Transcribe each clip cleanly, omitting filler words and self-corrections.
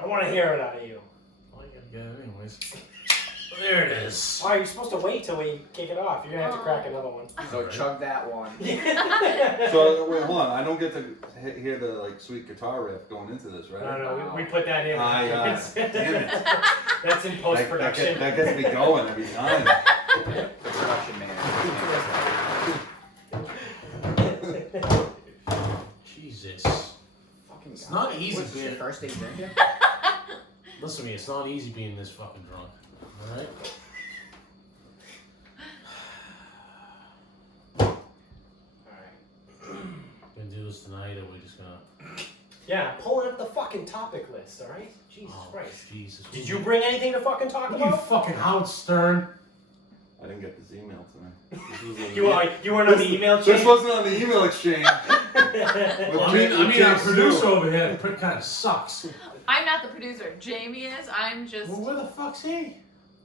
I don't want to hear it out of you. Well, you gotta get it anyways. There it is. Oh, you're supposed to wait till we kick it off. You're going to have to crack another one. So chug that one. So wait, hold on. I don't get to hear the like sweet guitar riff going into this, right? No, we put that in. Damn it. That's in post-production. That gets me going every time. The production man. Jesus. Fucking It's not easy What's your being. first day drinking? Listen to me, it's not easy being this fucking drunk. Alright? Alright. Gonna do this tonight, or we just gonna. Yeah, pulling up the fucking topic list, alright? Jesus Oh, Christ. Jesus. Did you bring anything to fucking talk You about? fucking Howard Stern. I didn't get this email tonight. This was You weren't on the email chain? This wasn't on the email exchange. Well, I mean, our producer over here kind of sucks. I'm not the producer. Jamie is. I'm just. Well, where the fuck's he?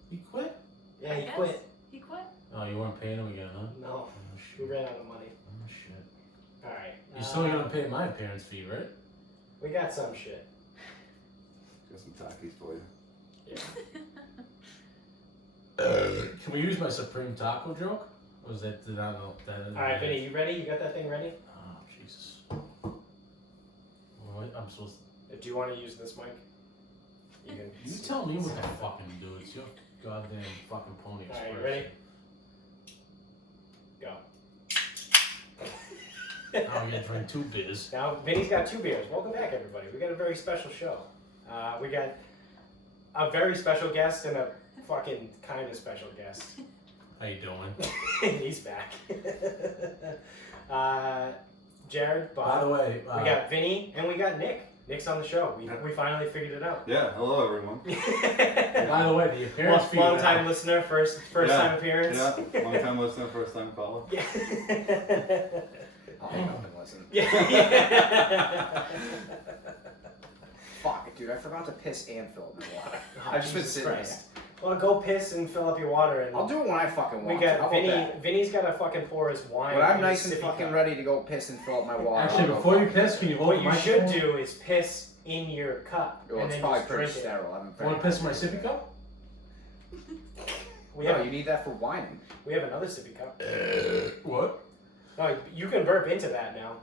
He quit? Yeah, he I guess. quit. He quit. Oh, you weren't paying him again, huh? No, Oh, we shit. ran out of money. Oh, shit. Alright. You're still gonna pay my appearance fee, right? We got some shit. Got some Takis for you. Yeah. Can we use my Supreme Taco joke? Or was that, did I know that? Alright, Vinny, you ready? You got that thing ready? Oh, Jesus. Well, I'm supposed to. Do you want to use this mic? You can. You tell me what to fucking do. It's your goddamn fucking Pony Express. Alright, you ready? Go. I'm gonna drink 2 beers. Now, Vinny's got 2 beers. Welcome back, everybody. We got a very special show. We got a very special guest and a fucking kind of special guest. How you doing? He's back. Jared, Bob. By the way, we got Vinny and we got Nick. Nick's on the show. We finally figured it out. Yeah, hello everyone. by the way, the appearance fee. Long time listener, first time appearance. Yeah, long time listener, first time caller. Yeah. I'll hang up and listen. Yeah. Fuck, dude, I forgot to piss and fill up my water. I've just been Jesus sitting Christ. there. Well, go piss and fill up your water. And I'll do it when I fucking we want got to. How Vinny. about that? Vinny's got to fucking pour his wine. When I'm in nice his and sippy fucking cup. ready to go piss and fill up my water. Actually, I'll go before you fucking- piss, can you hold What the you microphone? should do is piss in your cup Well, and it's then probably just pretty drink it. sterile. I'm very Want to piss in my sippy cup? We No, have you need that for whining. we have another sippy cup. What? No, you can burp into that now.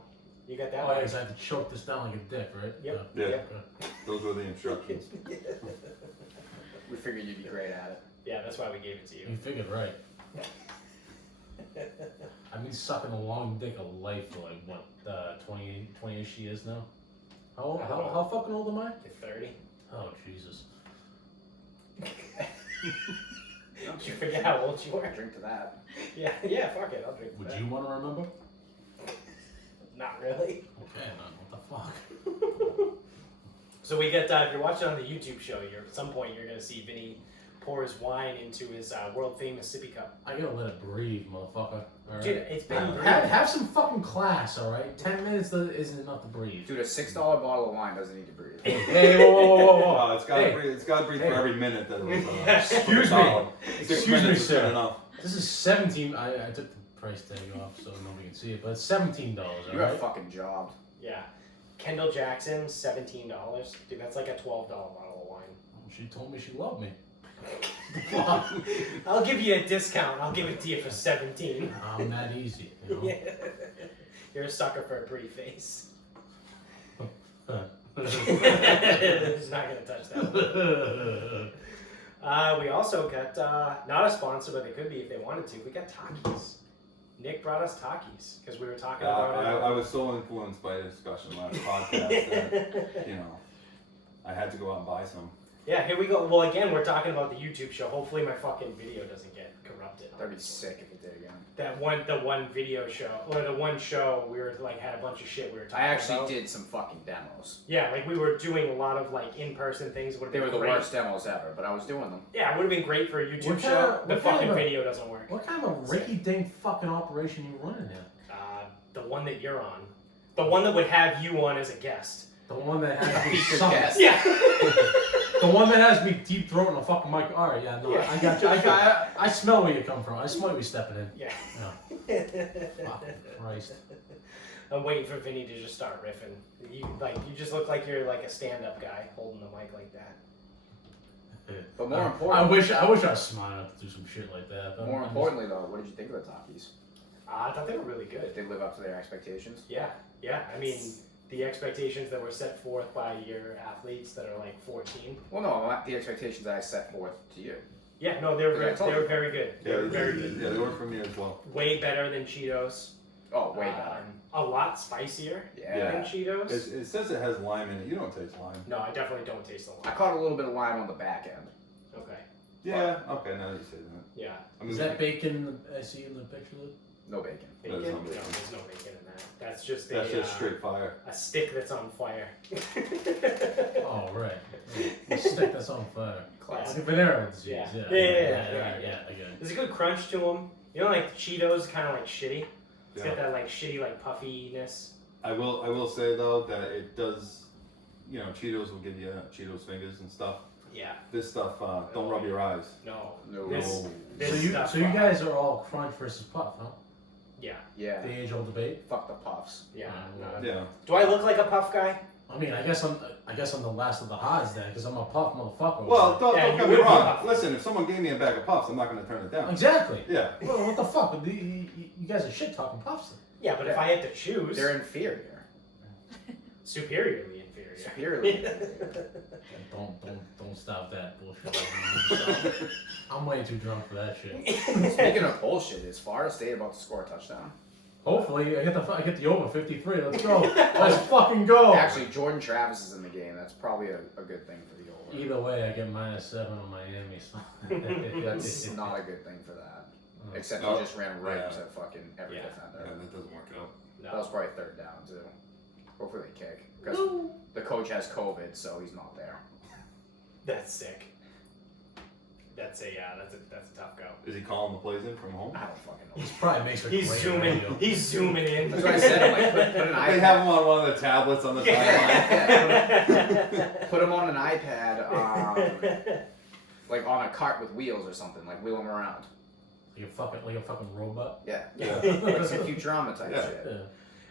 You got that Oh, one. yeah, 'cause I have to choke this down like a dick, right? Yep. Yeah. Yep. Okay. Those were the instructions. We figured you'd be great at it. Yeah, that's why we gave it to you. You figured right. I've been sucking a long dick of life for like, what, 20-ish years now? How fucking old am I? You're 30. Oh, Jesus. Did you forget how old you were? Drink to that. Yeah, fuck it. I'll drink Would that. you want to remember? Not really. Okay, man, what the fuck? So we get, if you're watching on the YouTube show, at some point you're going to see Vinny pour his wine into his world famous sippy cup. I gotta let it breathe, motherfucker. All right? Dude, it's been have some fucking class, all right? 10 minutes isn't enough to breathe. Dude, a $6 bottle of wine doesn't need to breathe. Hey, whoa. Oh, it's got to Hey. breathe. It's got to breathe Hey. for every minute that it was. Excuse me. 6 Excuse me, minutes is sir. good enough. This is 17. I took the price tag off so nobody can see it, but it's $17, all You got right? fucking jobbed. Yeah. Kendall Jackson, $17. Dude, that's like a $12 bottle of wine. She told me she loved me. I'll give you a discount. I'll give it to you for 17. I'm that easy, you know? Yeah. You're a sucker for a pretty face. He's not going to touch that one. We also got, not a sponsor, but they could be if they wanted to. We got Takis. Nick brought us Takis because we were talking about it. I was so influenced by the discussion last podcast that, I had to go out and buy some. Yeah, here we go. Well, again, we're talking about the YouTube show. Hopefully my fucking video doesn't get corrupted. That'd be sick if it did again. The one video show, or the one show, we were like had a bunch of shit we were talking I actually about. did some fucking demos. Yeah, like we were doing a lot of like in-person things. They were the worst demos ever, but I was doing them. Yeah, it would have been great for a YouTube What show. kind of- The what kind fucking of a- video doesn't work. What kind of rinky-dink fucking operation you running there? The one that you're on. The one that would have you on as a guest. The one that has me Featured sucking. guest. Yeah. The one that has me deep throating a fucking mic. All right, yeah, no, Yeah. I got you. I smell where you come from. I smell you stepping in. Yeah. Fucking Christ. I'm waiting for Vinny to just start riffing. You just look like you're like a stand-up guy holding the mic like that. But more I importantly, wish I was smart enough to do some shit like that. But more importantly though, what did you think of the Talkies? I thought they were really good. Did they live up to their expectations? Yeah. I mean, the expectations that were set forth by your athletes that are like 14. Well, no, not the expectations that I set forth to you. Yeah, no, they were Yeah, I told you. very good. They were very good. Yeah, they were for me as well. Way better than Cheetos. Oh, way better. A lot spicier Yeah. than Cheetos. It says it has lime in it. You don't taste lime. No, I definitely don't taste the I lime. caught a little bit of lime on the back end. Okay. Yeah. Okay. Now that you say that. Yeah. I mean, Is that bacon I see in the picture, Luke? No bacon. Bacon? There's No, no bacon. there's no bacon in that. That's just that's just straight fire. a stick that's on fire. Oh, right. The stick that's on fire. Classic. Like a venereal disease. Yeah. Yeah. Yeah. I get it. There's a good crunch to them. You know, like Cheetos, kind of like shitty. It's Yeah. got that like shitty like puffiness. I will say though that it does. You know, Cheetos will give you Cheetos fingers and stuff. Yeah. This stuff, don't rub your eyes. No. No. This- This So you stuff, guys are all crunch versus puff, huh? Yeah. Yeah. The age-old debate. Fuck the puffs. Yeah. Yeah. No. Yeah. Do I look like a puff guy? I mean, I guess I'm the last of the Hodds then, because I'm a puff motherfucker. Well, don't Yeah, get you me would be wrong. puff. Listen, if someone gave me a bag of puffs, I'm not going to turn it down. Exactly. Yeah. Well, what the fuck? You guys are shit talking puffs. Then. Yeah, but if I had to choose, They're inferior. superiorly inferior. Superiorly. Don't stop that bullshit. I'm way too drunk for that shit. Speaking of bullshit, is Florida State about to score a touchdown? Hopefully, I get the over 53. Let's go. Let's fucking go. Actually, Jordan Travis is in the game. That's probably a good thing for the over. Either way, I get -7 on Miami. So. That's not a good thing for that. Except Oh, he just ran right yeah. into fucking every Yeah. Yeah, defender. that doesn't work out. That was probably third down too. Hopefully they kick. Because the coach has COVID, so he's not there. That's sick. That's a tough go. Is he calling the plays in from home? I don't fucking know. This probably makes a He's great zooming. radio. He's zooming in. That's what I said. I'm like, put an They iPad. have him on one of the tablets on the sideline. Put him on an iPad, like on a cart with wheels or something. Like wheel him around. Like a fucking robot. Yeah. Yeah. Like some Futurama type Yeah. shit. Yeah.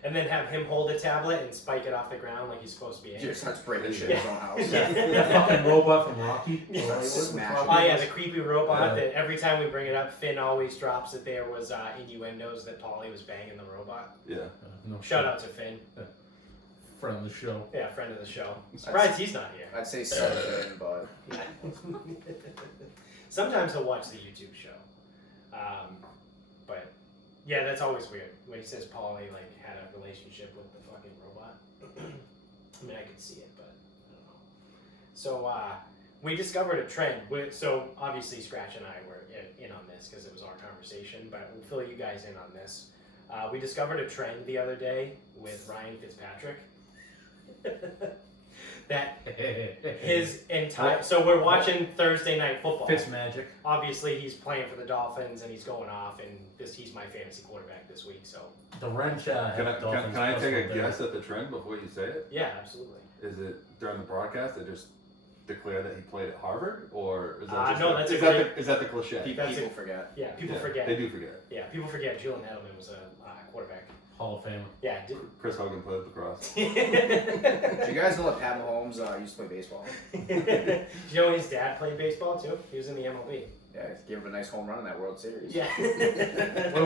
And then have him hold a tablet and spike it off the ground like he's supposed to be He aiming. just starts breaking shit in his own house. That fucking robot from Rocky. Yeah. Or what- Smash what it. Oh Rocky yeah, was? the creepy robot Yeah. that every time we bring it up, Finn always drops that there was innuendos that Polly was banging the robot. Yeah. No Shout shit. out to Finn. Friend of the show. Yeah, friend of the show. Surprised he's not here. I'd say 7, but Sometimes he'll watch the YouTube show. But yeah, that's always weird when he says Polly like had a relationship with the fucking robot. I mean, I could see it, but I don't know. So we discovered a trend. So obviously, Scratch and I were in on this because it was our conversation, but we'll fill you guys in on this. We discovered a trend the other day with Ryan Fitzpatrick. That his entire so we're watching Thursday night football. Fitz magic. Obviously, he's playing for the Dolphins and he's going off, and he's my fantasy quarterback this week. So The wrench. Can I take a plus guess at the trend before you say it? yeah, absolutely. Is it during the broadcast they just declare that he played at Harvard, or is that just no, that's is a that great- is that the cliche? people That's it. forget. Yeah, people Yeah, forget. They do forget. Yeah, people forget. Julian Edelman was a quarterback. Hall of Famer. Yeah. Chris Hogan played lacrosse. Do you guys know that Pat Mahomes used to play baseball? Do you know his dad played baseball too? He was in the MLB. Yeah, he gave him a nice home run in that World Series. Yeah.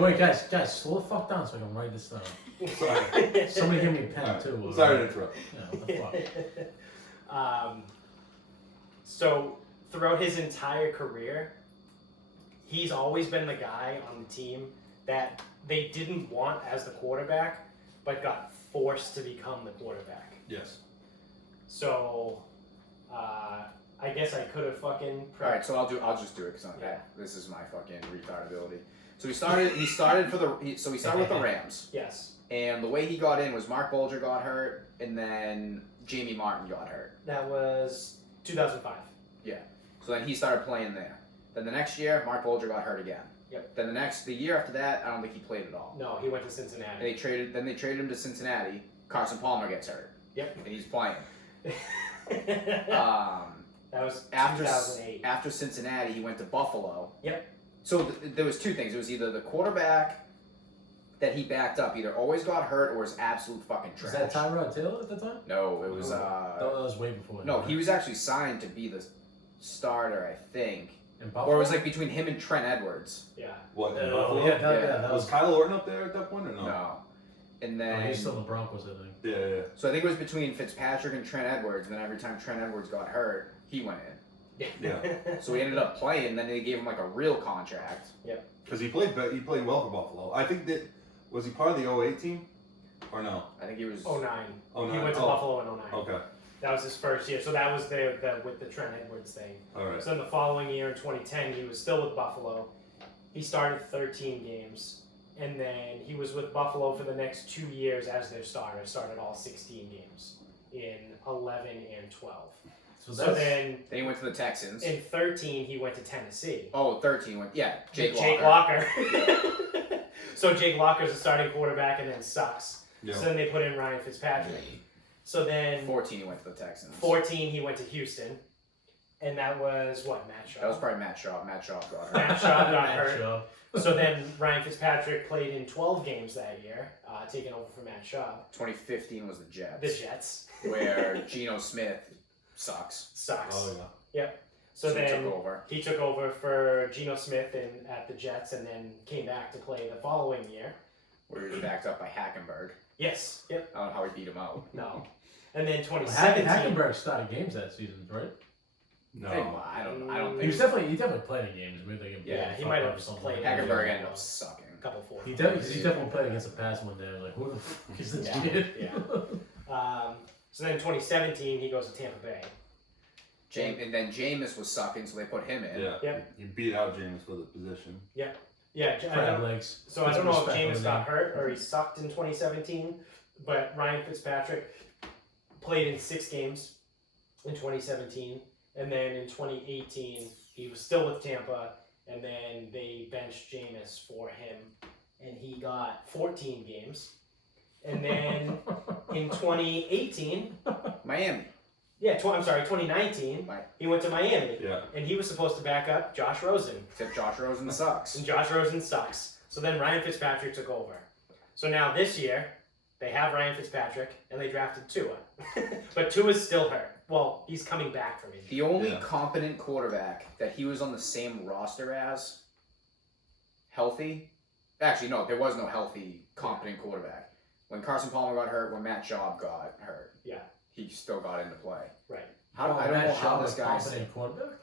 Wait, guys, slow the fuck down so I can write this down. Sorry. Somebody give me a pen too. Sorry to interrupt. Yeah, what the fuck? So throughout his entire career, he's always been the guy on the team that they didn't want as the quarterback, but got forced to become the quarterback. Yes. So, I guess I could have fucking. All right, so I'll just do it because this is my fucking retard ability. So he started with the Rams, Yes, and the way he got in was Mark Bolger got hurt, and then Jamie Martin got hurt. that was 2005. So then he started playing there. Then the next year, Mark Bolger got hurt again. Yep. Then the year after that, I don't think he played at all. No, he went to And Cincinnati. they traded him to Cincinnati. Carson Palmer gets hurt. Yep. And he's playing. That was After 2008. after Cincinnati, he went to Buffalo. Yep. So there was two things. It was either the quarterback that he backed up either always got hurt or was absolute fucking trash. Was that Tyrod Taylor at the time? No, it was That was way before. no, him, he was actually signed to be the starter, I think. in Or Buffalo. it was like between him and Trent Edwards. Yeah. What, in No, Buffalo? Yeah, that Was was. Kyle Orton up there at that point or no? No. And Oh, then he's still the Broncos, I think. Yeah. so I think it was between Fitzpatrick and Trent Edwards, and then every time Trent Edwards got hurt, he went in. Yeah. So he ended up playing, then they gave him like a real contract. Because he played well for Buffalo. I think that, was he part of the 08 team? Or no? I think he was 09. Oh, He nine. went to Oh. Buffalo in 09. Okay. That was his first year. So that was the with the Trent Edwards thing. Alright. So then the following year in 2010, he was still with Buffalo. He started 13 games. And then he was with Buffalo for the next 2 years as their starter. Started all 16 games in 11 and 12. So So that's then Then he went to the Texans. in 13, he went to Tennessee. Oh, 13 went. Yeah, Jake Locker. So Jake Locker's a starting quarterback and then sucks. Yeah. So then they put in Ryan Fitzpatrick. So then 14 he went to the Texans. 14, he went to Houston. And that was what, Matt Shaw? That was probably Matt Shaw. Matt Shaw got hurt. Matt Shaw got Matt hurt. Shaw. So then Ryan Fitzpatrick played in 12 games that year, taking over for Matt Shaw. 2015 was the Jets. The Jets. Where Geno Smith sucks. Sucks. Oh, yeah. So he then took over. he took over for Geno Smith at the Jets and then came back to play the following year. Where he was backed up by Hackenberg. Yes. Yep. I don't know how he beat him out. No. And then Well, 2017. Hackenberg started games that season, right? No. I don't He think definitely played in games. Maybe they can Yeah, he might have played. Hackenberg ended up sucking. A couple four. He definitely played against the pass one day. I was like, who the fuck is this Yeah, kid? yeah. So then in 2017, he goes to Tampa Bay. And then Jameis was sucking, so they put him in. Yeah. Yep. You beat out James for the position. Yeah. Crab legs. So I don't know if Respect Jameis on got that. hurt or he sucked in 2017, but Ryan Fitzpatrick played in 6 games in 2017, and then in 2018 he was still with Tampa, and then they benched Jameis for him, and he got 14 games, and then in 2018, Miami. 2019, Right. he went to Miami, Yeah. and he was supposed to back up Josh Rosen. Except Josh Rosen sucks. And Josh Rosen sucks. So then Ryan Fitzpatrick took over. So now this year, they have Ryan Fitzpatrick, and they drafted Tua. But Tua's still hurt. Well, he's coming back from injury. The only Yeah. competent quarterback that he was on the same roster as, healthy. Actually, no, there was no healthy, competent quarterback. When Carson Palmer got hurt, when Matt Schaub got hurt, Yeah. he still got into play. Right. I don't know how this guy's. Competent quarterback.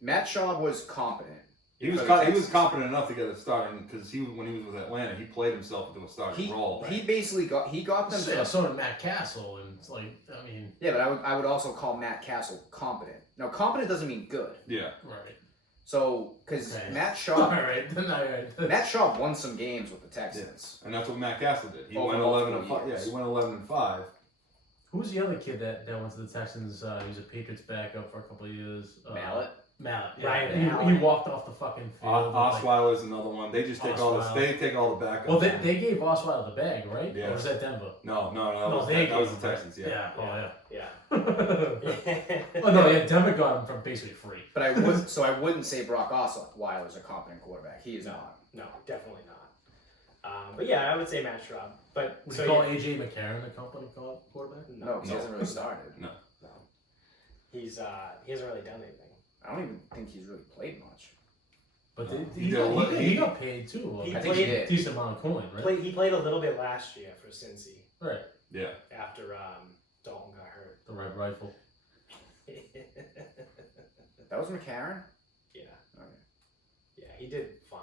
Matt Schaub was competent. He was competent enough to get a starting because when he was with Atlanta, he played himself into a starting role. He basically got them. So did Matt Castle, and it's like, I mean, Yeah, but I would also call Matt Castle competent. Now, competent doesn't mean good. Yeah. right. So, because Okay. Matt All Schaub, right, then all right. Matt Schaub won some games with the Texans. And that's what Matt Castle did. He Over went 11 and multiple 5. Yeah, years. he went 11 and 5. Who's the other kid that went to the Texans? He was a Patriots backup for a couple of years. Mallet. Mallet. Ryan He Allen. walked off the fucking field. like- Osweiler's another one. They just take all the backups. Well, they gave Osweiler the bag, right? Yeah. Or was that Denver? No, No, that was gave the him, Texans. right? Yeah. Oh yeah. Yeah. Oh no, yeah. Denver got him from basically free. But I wouldn't say Brock Osweiler's a competent quarterback. He is not. No, definitely not. But yeah, I would say Matt Schaub. But Would so you call yeah, AJ McCarron a competent quarterback? No, because he hasn't really started. no. He hasn't really done anything. I don't even think he's really played much. But No. he got paid too. He I think he played- did. Decent amount of coin, right? He played a little bit last year for Cincy Right. Yeah. after Dalton got hurt. The red rifle. That was McCarron? Yeah. Okay. Yeah, he did fine,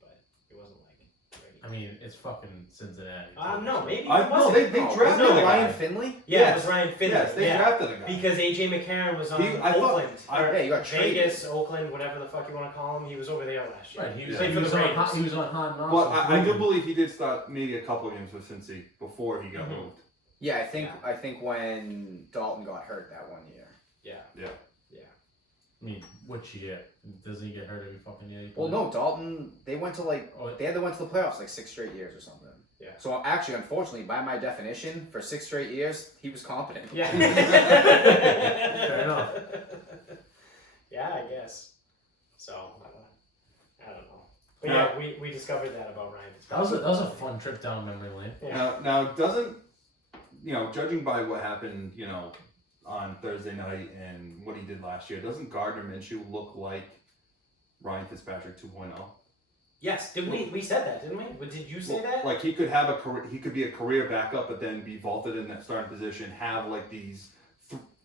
but it wasn't like great. I mean, it's fucking Cincinnati. No, maybe I- it no, wasn't. they No, drafted wasn't a it guy. Ryan Finley? Yeah, it was Ryan Fitzpatrick. Yes, they drafted a guy. Because AJ McCarron was on I thought- Oakland. Yeah, he got traded. Vegas, Oakland, whatever the fuck you want to call him. He was over there last year. Right. He was, Played he for was the on. Raiders. He was on Han Moss. Well, I do believe he did start maybe a couple of games with Cincy before he got Mhm. moved. Yeah, I think when Dalton got hurt that one year. Yeah. Yeah. I mean, which year? Doesn't he get hurt every fucking year? he Well, plays? no, Dalton. They went to Oh, they went to the playoffs like 6 straight years or something. Yeah. So actually, unfortunately, by my definition, for 6 straight years, he was competent. Yeah. Fair enough. Yeah, I guess. So, I don't know. But yeah, we discovered that about Ryan Fitzpatrick. That was a fun trip down memory lane. Yeah. Now doesn't, judging by what happened, on Thursday night and what he did last year, doesn't Gardner Minshew look like Ryan Fitzpatrick 2.0? Yes, didn't we said that, didn't we? Did you say that? Like he could have he could be a career backup, but then be vaulted in that starting position, have like these,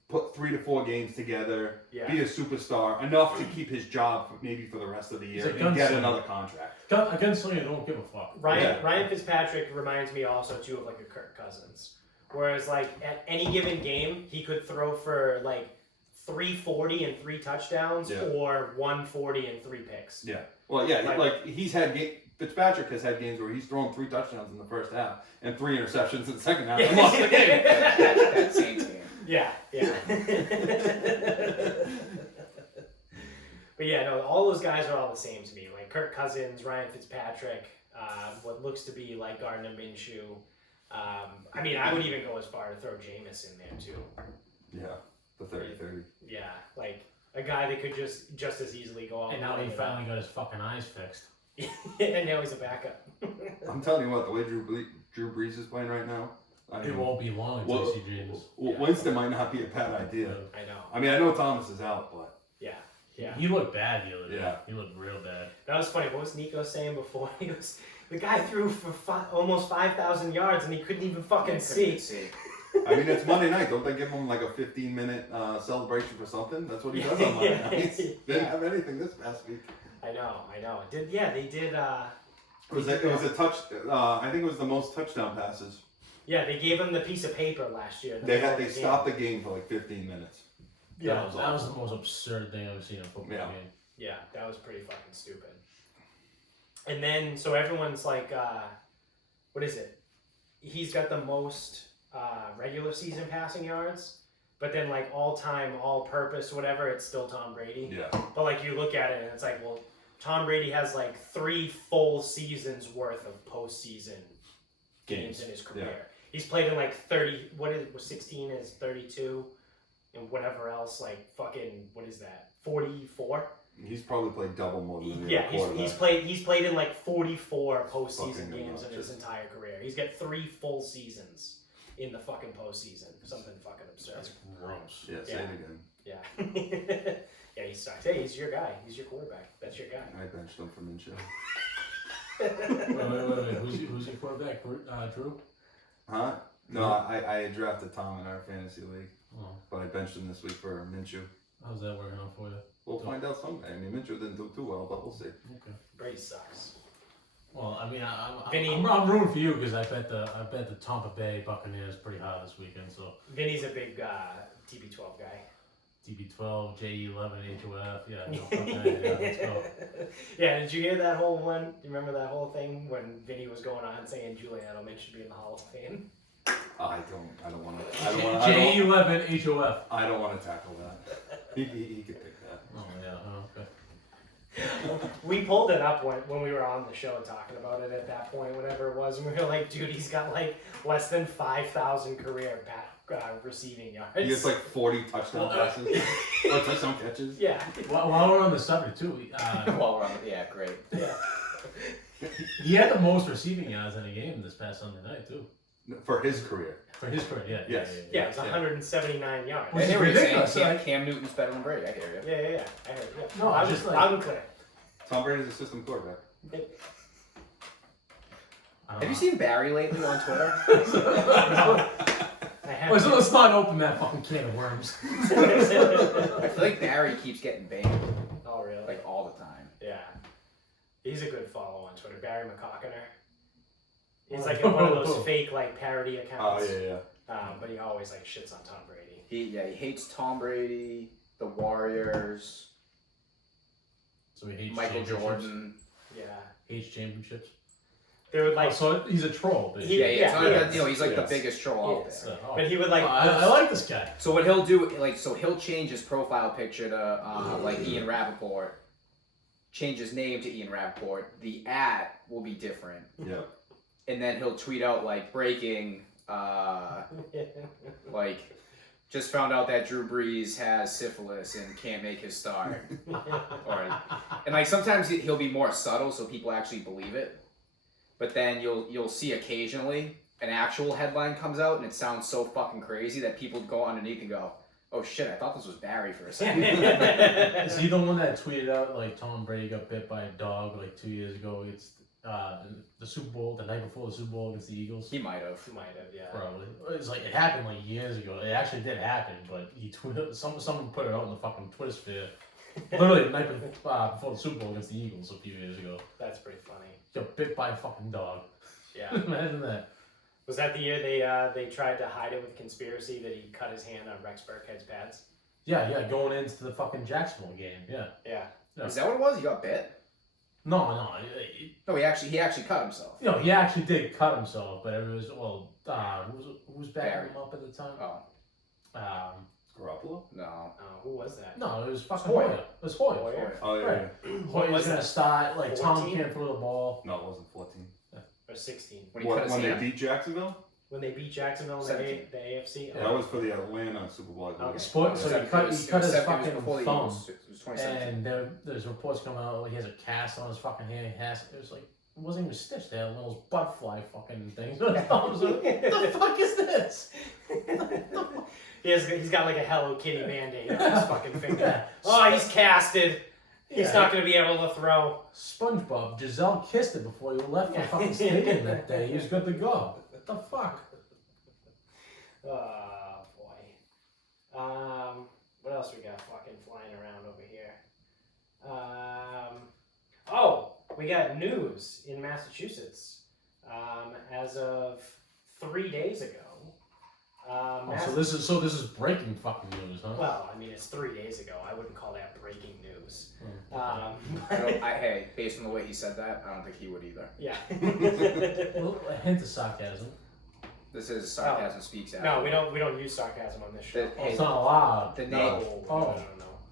put 3 to 4 games together, be a superstar, enough to keep his job maybe for the rest of the year, and get another contract. Against Slinger, don't give a fuck. Ryan Fitzpatrick reminds me also too of like a Kirk Cousins. Whereas like at any given game, he could throw for like 340 and 3 touchdowns, or 140 and 3 picks. Yeah. Well, yeah, like he's had Fitzpatrick has had games where he's thrown 3 touchdowns in the first half and 3 interceptions in the second half and lost the game. That Saints game. Yeah. But yeah, no, all those guys are all the same to me. Like Kirk Cousins, Ryan Fitzpatrick, what looks to be like Gardner Minshew. I mean, I would even go as far to throw Jameis in there too. Yeah, the 30-30. Yeah, like a guy that could just as easily go out. And now he finally got his fucking eyes fixed. And now he's a backup. I'm telling you what, the way Drew Brees is playing right now, It won't be long until you see James. Winston might not be a bad idea. I know. I mean, I know Thomas is out, but Yeah. He looked bad the other day. Yeah. He looked real bad. That was funny. What was Nico saying before? He goes, the guy threw for almost 5,000 yards and he couldn't even fucking see. I mean, it's Monday night. Don't they give him like a 15-minute celebration for something? That's what he does on Monday nights. They didn't have anything this past week. I know. They did. It was a touch. I think it was the most touchdown passes. Yeah, they gave him the piece of paper last year. They stopped the game for like 15 minutes. Yeah, that was the most absurd thing I've seen in a football game. Yeah, that was pretty fucking stupid. And then, so everyone's like, what is it? He's got the most regular season passing yards, but then like all-time, all-purpose, whatever, it's still Tom Brady. Yeah. But like you look at it and it's like, well, Tom Brady has like 3 full seasons worth of postseason games in his career. Yeah. He's played in like 30, 16 is 32, and whatever else, like fucking, what is that, 44? He's probably played double more than he's played in like 44 postseason games in his entire career. He's got 3 full seasons in the fucking postseason. Something fucking absurd. That's gross. Yeah, say it again. Yeah. Yeah, he sucks. Hey, he's your guy. He's your quarterback. That's your guy. I benched him for Minshew. Wait. Who's your quarterback? Drew? Huh? No, I drafted Tom in our fantasy league, but I benched him this week for Minshew. How's that working out for you? We'll find out someday. I mean, Minshew didn't do too well, but we'll see. Okay. Brady sucks. Well, I mean, Vinny- I'm rooting for you because I bet the Tampa Bay Buccaneers pretty high this weekend. So Vinny's a big TB12 guy. TB12, JE11, HOF. Yeah, no, fuck that. Yeah, let's go. Yeah, did you hear that whole one? Do you remember that whole thing when Vinny was going on saying Julian Edelman should be in the Hall of Fame? I don't want to. JE11, HOF. I don't want to tackle that. He could pick that. Oh yeah. Okay. We pulled it up when we were on the show talking about it at that point, whatever it was, and we were like, dude, he's got like less than 5,000 career receiving yards. He gets like 40 touchdown passes or touchdown catches. Yeah. While we're on the subject too, Great. Yeah. he had the most receiving yards in a game this past Sunday night too. For his career. For his career, yeah. Yes. Yeah, it's 179 yards. Which is They were saying ridiculous. Cam Newton's better than Brady. I hear you. Yeah. I heard. Yeah. No, I was just like, I'm clear. Tom Brady's a system quarterback. Have you seen Barry lately on Twitter? I have. Wait, so let's not open that fucking can of worms. I feel like Barry keeps getting banned Oh, really? like all the time. Yeah. He's a good follow on Twitter. Barry McCockiner. He's like one of those fake like parody accounts. Oh yeah. But he always like shits on Tom Brady. He hates Tom Brady, the Warriors, So he hates Michael championships. Jordan. Yeah. Hates championships. They would like. So he's a troll. Basically. He's like the Yes. biggest troll out Yes. there. But he would like. I like this guy. So what he'll do, he'll change his profile picture to like Ian Rappaport, change his name to Ian Rappaport. The @ will be different, Yeah. and then he'll tweet out like breaking, like Just found out that Drew Brees has syphilis and can't make his start. And like sometimes he'll be more subtle so people actually believe it. But then you'll see occasionally an actual headline comes out and it sounds so fucking crazy that people go underneath and go, oh shit, I thought this was Barry for a second. Is he the one that tweeted out like Tom Brady got bit by a dog like 2 years ago against the Super Bowl, the night before the Super Bowl against the Eagles? He might have. Yeah. Probably. It's like it happened like years ago. It actually did happen, but he tweeted someone put it out in the fucking Twitter sphere. Literally the night before the Super Bowl against the Eagles a few years ago. That's pretty funny. Got bit by a fucking dog. Yeah. Imagine that. Was that the year they tried to hide it with conspiracy that he cut his hand on Rex Burkhead's pads? Yeah, going into the fucking Jacksonville game. Yeah. Yeah. Is that what it was? He got bit? No. No, he actually cut himself. You know, he actually did cut himself, but it was who was backing Barry. him up at the time? Oh. Garoppolo? No. Who was that? No, it was fucking Hoyer. Hoyer. It was Hoyer. Hoyer? Oh, yeah. Right. What Hoyer's was gonna that? start like Tom 14? can't throw the ball. No, it wasn't 14. Or 16? When they beat Jacksonville? When they beat Jacksonville in 17. the AFC? That was for the Atlanta Super Bowl. I believe. Okay. Sport, so he cut his fucking before the thumb, Eagles. It was 2017. and there's reports coming out like he has a cast on his fucking hand. It was like it wasn't even stitched. They had little butterfly fucking things. I was like, what the fuck is this? He's got like a Hello Kitty Band-Aid on his fucking finger. Oh, he's casted. He's not going to be able to throw. SpongeBob, Giselle kissed it before he left the fucking stadium that day. He was good to go. What the fuck? Oh, boy. What else we got fucking flying around over here? We got news in Massachusetts. As of 3 days ago. So this is breaking fucking news, huh? Well, I mean, it's 3 days ago. I wouldn't call that breaking news. Hey, based on the way he said that, I don't think he would either. Yeah. Well, a hint of sarcasm. This is Sarcasm Speaks Out. No, we don't use sarcasm on this show. It's not allowed. The name, No.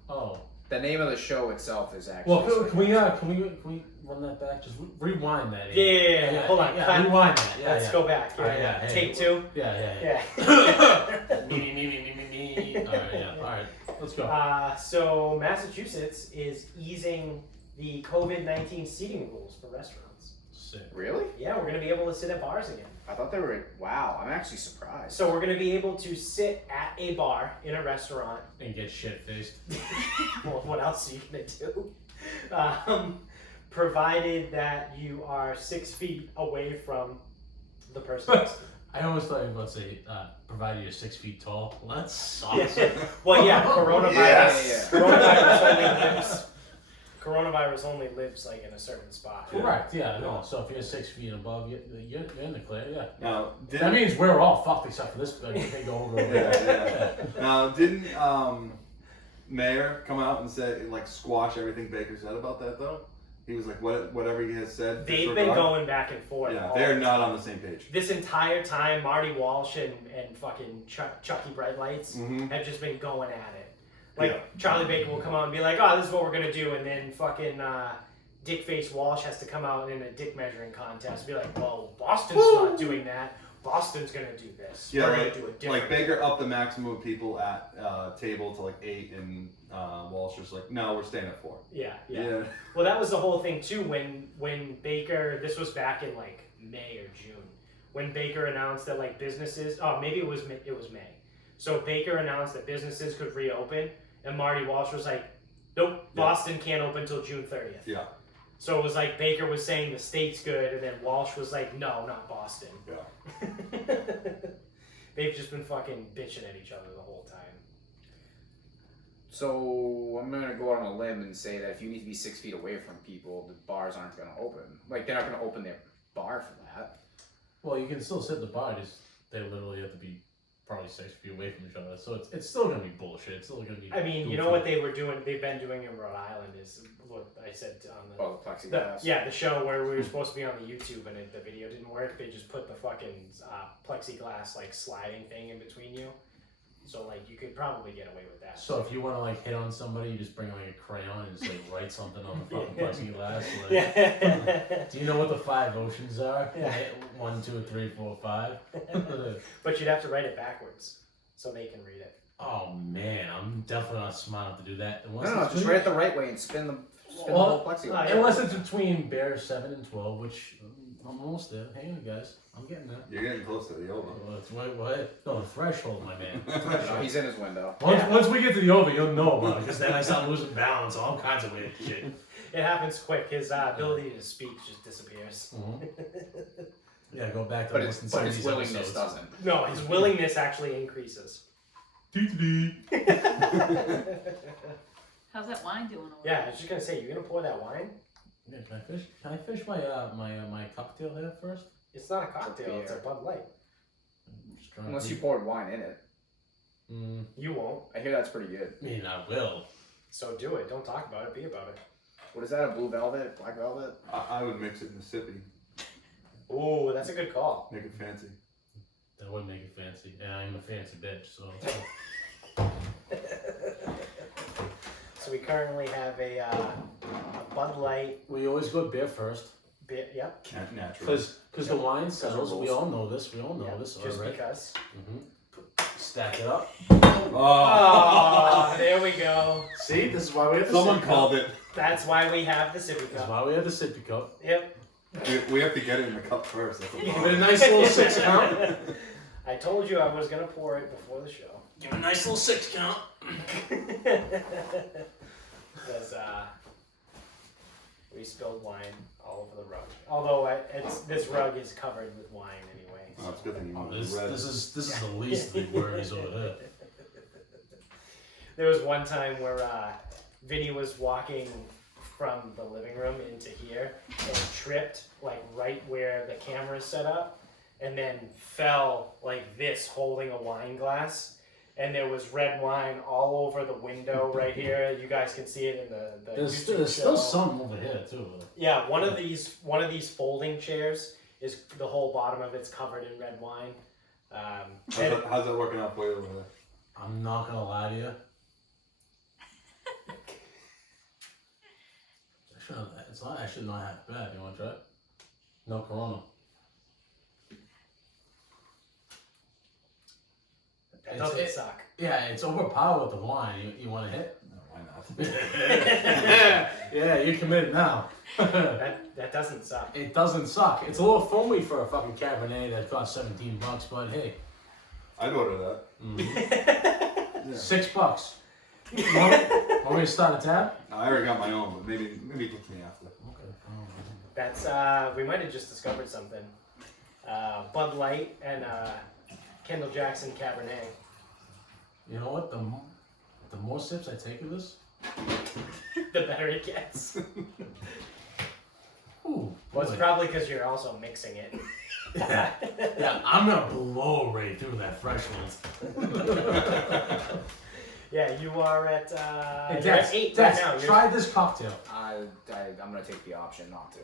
Oh. the name of the show itself is actually. Well, can we run that back? Just rewind that. Yeah. Hold on. Yeah, rewind that. Yeah, Let's go back. All right, yeah. Take two. Yeah. Me. All right, yeah. All right. Let's go. So Massachusetts is easing the COVID-19 seating rules for restaurants. Sick. Really? Yeah, we're gonna be able to sit at bars again. I thought they were. Wow, I'm actually surprised. So we're gonna be able to sit at a bar in a restaurant. And get shit faced. Well, what else are you gonna do? Provided that you are 6 feet away from the person next to you. I always thought you were about to say, provided you're 6 feet tall. Well, that sucks. Yeah. Well, yeah, coronavirus. Yes. Coronavirus only lives like in a certain spot. Correct. Yeah. No. So if you're 6 feet above, you're in the clear. Yeah. Now, That means we're all fucked except for this big old girl. yeah. Now, didn't Mayor come out and say like squash everything Baker said about that though? He was like, whatever he has said. They've been going back and forth. Yeah, they're not on the same page. This entire time, Marty Walsh and fucking Chucky Bright Lights have just been going at it. Like, Charlie Baker will come out and be like, oh, this is what we're going to do. And then fucking Dickface Walsh has to come out in a dick measuring contest and be like, well, Boston's not doing that. Boston's going to do this. Yeah, we're going to do it different. Like Baker upped the maximum of people at table to like 8, and Walsh was like, no, we're staying at 4. Yeah. Well, that was the whole thing too. When Baker, this was back in like May or June, when Baker announced that like businesses, maybe it was May. So Baker announced that businesses could reopen, and Marty Walsh was like, nope, Boston can't open until June 30th. Yeah. So it was like Baker was saying the state's good, and then Walsh was like, no, not Boston. Yeah. They've just been fucking bitching at each other the whole time. So I'm gonna go out on a limb and say that if you need to be 6 feet away from people, the bars aren't gonna open. Like they're not gonna open their bar for that. Well, you can still sit at the bar. Just they literally have to be probably 6 feet away from each other. So it's still gonna be bullshit. It's still gonna be. I mean, you know what they were doing? They've been doing in Rhode Island is what I said on the. Oh, the plexiglass. The show where we were supposed to be on the YouTube and the video didn't work. They just put the fucking plexiglass like sliding thing in between you, so like you could probably get away with that. So if you want to like hit on somebody, you just bring like a crayon and just like write something on the fucking plexiglass. Like, Yeah. do you know what the 5 oceans are? Yeah. 1, 2, 3, 4, 5. But you'd have to write it backwards. so they can read it. Oh man, I'm definitely not smart enough to do that. No, just write it the right way and spin the whole plexiglass. Unless it's between bear 7 and 12, which I'm almost there. Hang on, guys. I'm getting there. You're getting close to the over. What? No, the threshold, my man. No, he's in his window. Once we get to the over, you'll know about it, because then I start losing balance, all kinds of weird shit. It happens quick. His ability to speak just disappears. Mm-hmm. Yeah, go back to But listen his to these willingness episodes. doesn't. No, his willingness actually increases. How's that wine doing over Yeah, I was just gonna say, you're gonna pour that wine? Yeah, can I finish my my cocktail here first? It's not a cocktail, it's a beer. Bud Light. I'm just trying Unless to you poured wine in it. You won't, I hear that's pretty good. I mean, I will. so do it. Don't talk about it, be about it. What is that, a blue velvet, black velvet? I would mix it in a sippy. Ooh, that's a good call. Make it fancy. That would make it fancy. And I'm a fancy bitch, so. So we currently have a Bud Light We always go beer first. beer. Yep. Natural. Because the wine sells, we rules. all know this. We all know Yep, this just already. because. Stack it up. Oh, there we go. See, this is why we have the Someone sippy called cup. it. That's why we have the sippy This is cup. why we have the sippy cup. Yep. We have to get it in the cup first. That's the Give problem. it a nice little 6 count. I told you I was gonna pour it before the show. Give it a nice little 6 count. Because we spilled wine all over the rug. Although this rug is covered with wine anyway. Oh, it's a good thing you Oh, wanted this red. is the least of the worries over there. There was one time where Vinny was walking from the living room into here and tripped like right where the camera's set up, and then fell like this holding a wine glass, and there was red wine all over the window right here. You guys can see it in the There's YouTube still show. some over here too. Yeah, one of these folding chairs is the whole bottom of it's covered in red wine. How's that working out for you over there? I'm not gonna lie to you. It's not actually not half bad. You want to try it? No Corona. That doesn't suck. Yeah, it's overpowered with the wine. You want to hit? No, why not? Yeah, you're committed now. That doesn't suck. It doesn't suck. It's a little foamy for a fucking Cabernet that costs $17, but hey, I'd order that. Yeah. $6. Want me to start a tab? No, I already got my own, but maybe look me after. Okay. That's we might have just discovered something. Bud Light and Kendall Jackson Cabernet. You know what? The more sips I take of this, The better it gets. ooh, Well, it's boy. probably because you're also mixing it. Yeah, I'm gonna blow right through that threshold. Yeah, you are at Hey, you're Des, at 8 Des, right now. You're- try this cocktail. I'm gonna take the option not to.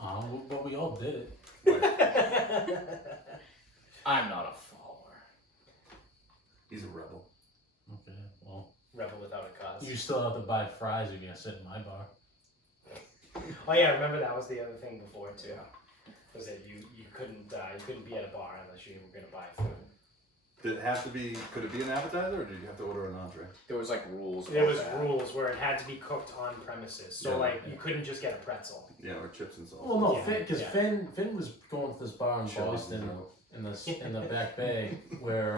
Oh, but we all did it. I'm not a follower. He's a rebel. Okay, well, Rebel without a cause. you still have to buy fries if you're gonna sit in my bar. Oh yeah, remember that was the other thing before too. Was that you couldn't be at a bar unless you were gonna buy food. Did it have to be? Could it be an appetizer, or did you have to order an entree? There was like rules. There about was that. rules where it had to be cooked on premises. So Yeah. like you couldn't just get a pretzel. Yeah, or chips and sauce. Well, no, Yeah, because yeah. Finn was going to this bar in Chili's Boston and in the Back Bay where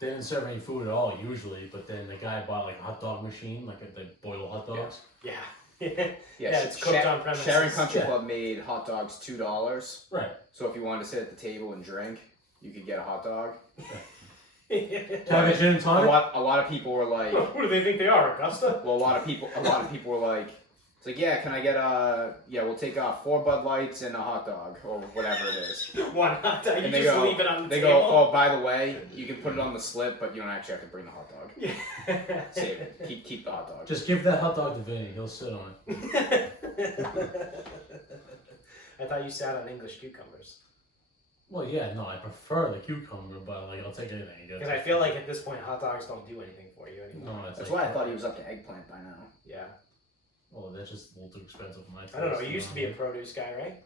they didn't serve any food at all usually, but then the guy bought like a hot dog machine, like they boil hot dogs. Yeah. Yeah, it's cooked on premises. Sharon Country Yeah. Club made hot dogs $2. Right. So if you wanted to sit at the table and drink, you could get a hot dog. Have a gin and A tonic. lot of people were like, Who do they think they are, Augusta? well, a lot of people were like, it's like, yeah, can I get we'll take 4 Bud Lights and a hot dog or whatever it is. Why not? You And they just go- leave it on the They table. go, oh, by the way, you can put it on the slip, but you don't actually have to bring the hot dog. Save it. Keep the hot dog. Just give that hot dog to Vinny. He'll sit on it. I thought you sat on English cucumbers. Well, yeah, no, I prefer the cucumber, but like I'll take anything. Because I feel like at this point, hot dogs don't do anything for you anymore. No, it's That's like, why I thought he was up to eggplant by now. Yeah. Well, that's just a little too expensive for my taste. I don't know. You used to be a produce guy, right?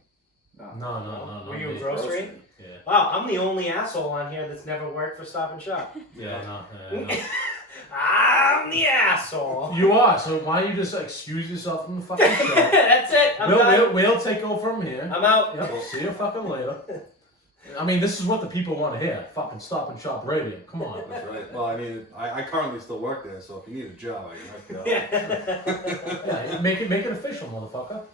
No. Were you a grocery? Yeah. Wow, I'm the only asshole on here that's never worked for Stop and Shop. Yeah, no. I'm the asshole. You are, so why don't you just excuse yourself from the fucking show? That's it. I'm done. We'll take over from here. I'm out. Yep, we'll see you fucking later. I mean, this is what the people want to hear. Fucking Stop and Shop radio. Come on. That's right. Well, I mean, I currently still work there, so if you need a job, I can help you out. Yeah, make it official, motherfucker.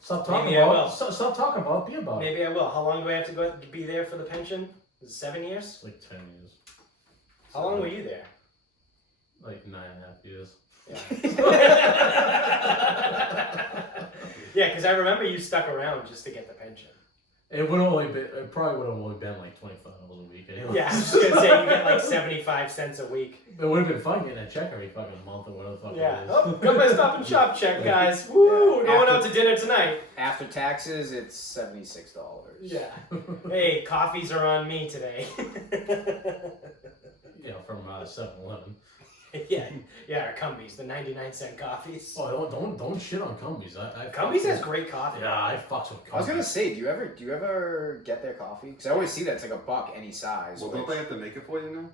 Stop talking Maybe I will. about. Stop talking about. Be about. Maybe I will. How long do I have to be there for the pension? Is it 7 years? It's like 10 years. How long were you there? Like 9.5 years. Yeah, because I remember you stuck around just to get the pension. It probably would have only been like $25 a week. Anyway. Yeah, I was just gonna say you get like 75 cents a week. It would have been fun getting a check every fucking month or whatever the fuck Yeah. it is. Oh, got my Stop and Shop check, guys. Woo! Going out to dinner tonight. After taxes, it's $76. Yeah. Hey, coffees are on me today. Yeah, from 7-Eleven. Yeah, our Cumbies, the 99-cent coffees. Oh, don't shit on Cumbies. Cumbies has great coffee. Yeah, I fucks with Cumbies. I was gonna say, do you ever get their coffee? Because I always see that it's like $1 any size. Well, don't they have to make it for you now?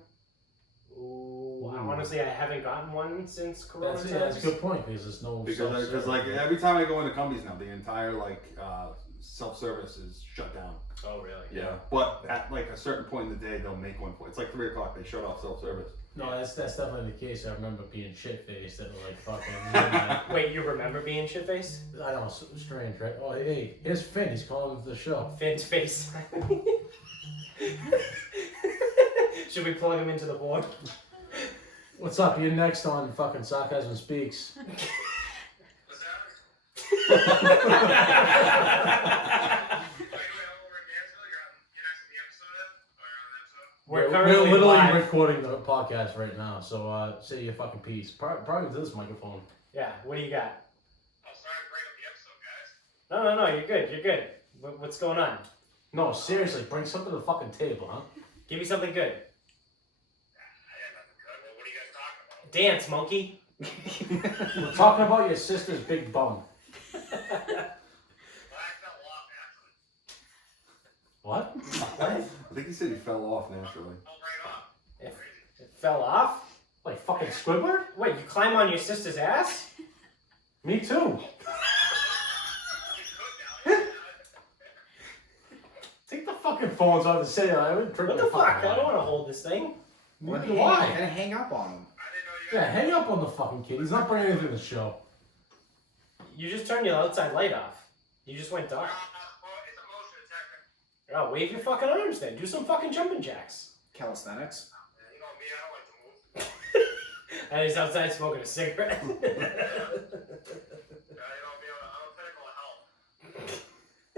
Ooh, honestly, I haven't gotten one since Corona times. That's a good point because there's no Because like every time I go into Cumbies now, the entire self-service is shut down. Oh, really? Yeah, but at like a certain point in the day, they'll make one for. It's like 3 o'clock. They shut off self-service. No, that's definitely the case. I remember being shit-faced at like fucking... Wait, you remember being shit-faced? I know, strange, right? Oh, hey, here's Finn. He's calling into the show. Finn's face. Should we plug him into the board? What's up? You're next on fucking Sarcasm Speaks. We're literally live. recording the podcast right now, so say your fucking piece. Probably to this microphone. Yeah, what do you got? Oh, sorry to break up the episode, guys. No, you're good. What's going on? No, seriously, bring something to the fucking table, huh? Give me something good. I had nothing good. Well, what are you guys talking about? Dance, monkey. We're talking about your sister's big bum. Well, I fell off, actually. What? What? I think he said he fell off naturally. Fell right off. It fell off? Like fucking Squidward? Wait, you climb on your sister's ass? Me too. Take the fucking phones out of the city. I would What the fuck? I don't want to hold this thing. Neither do I. And hang up on him. Yeah, hang up on the fucking kid. He's not bringing anything to the show. You just turned your outside light off. You just went dark. It's a motion detector. Oh, wave your fucking arms then. Do some fucking jumping jacks. Calisthenics. You know me, I don't like to move. And he's outside smoking a cigarette. You know me, I'm a clinical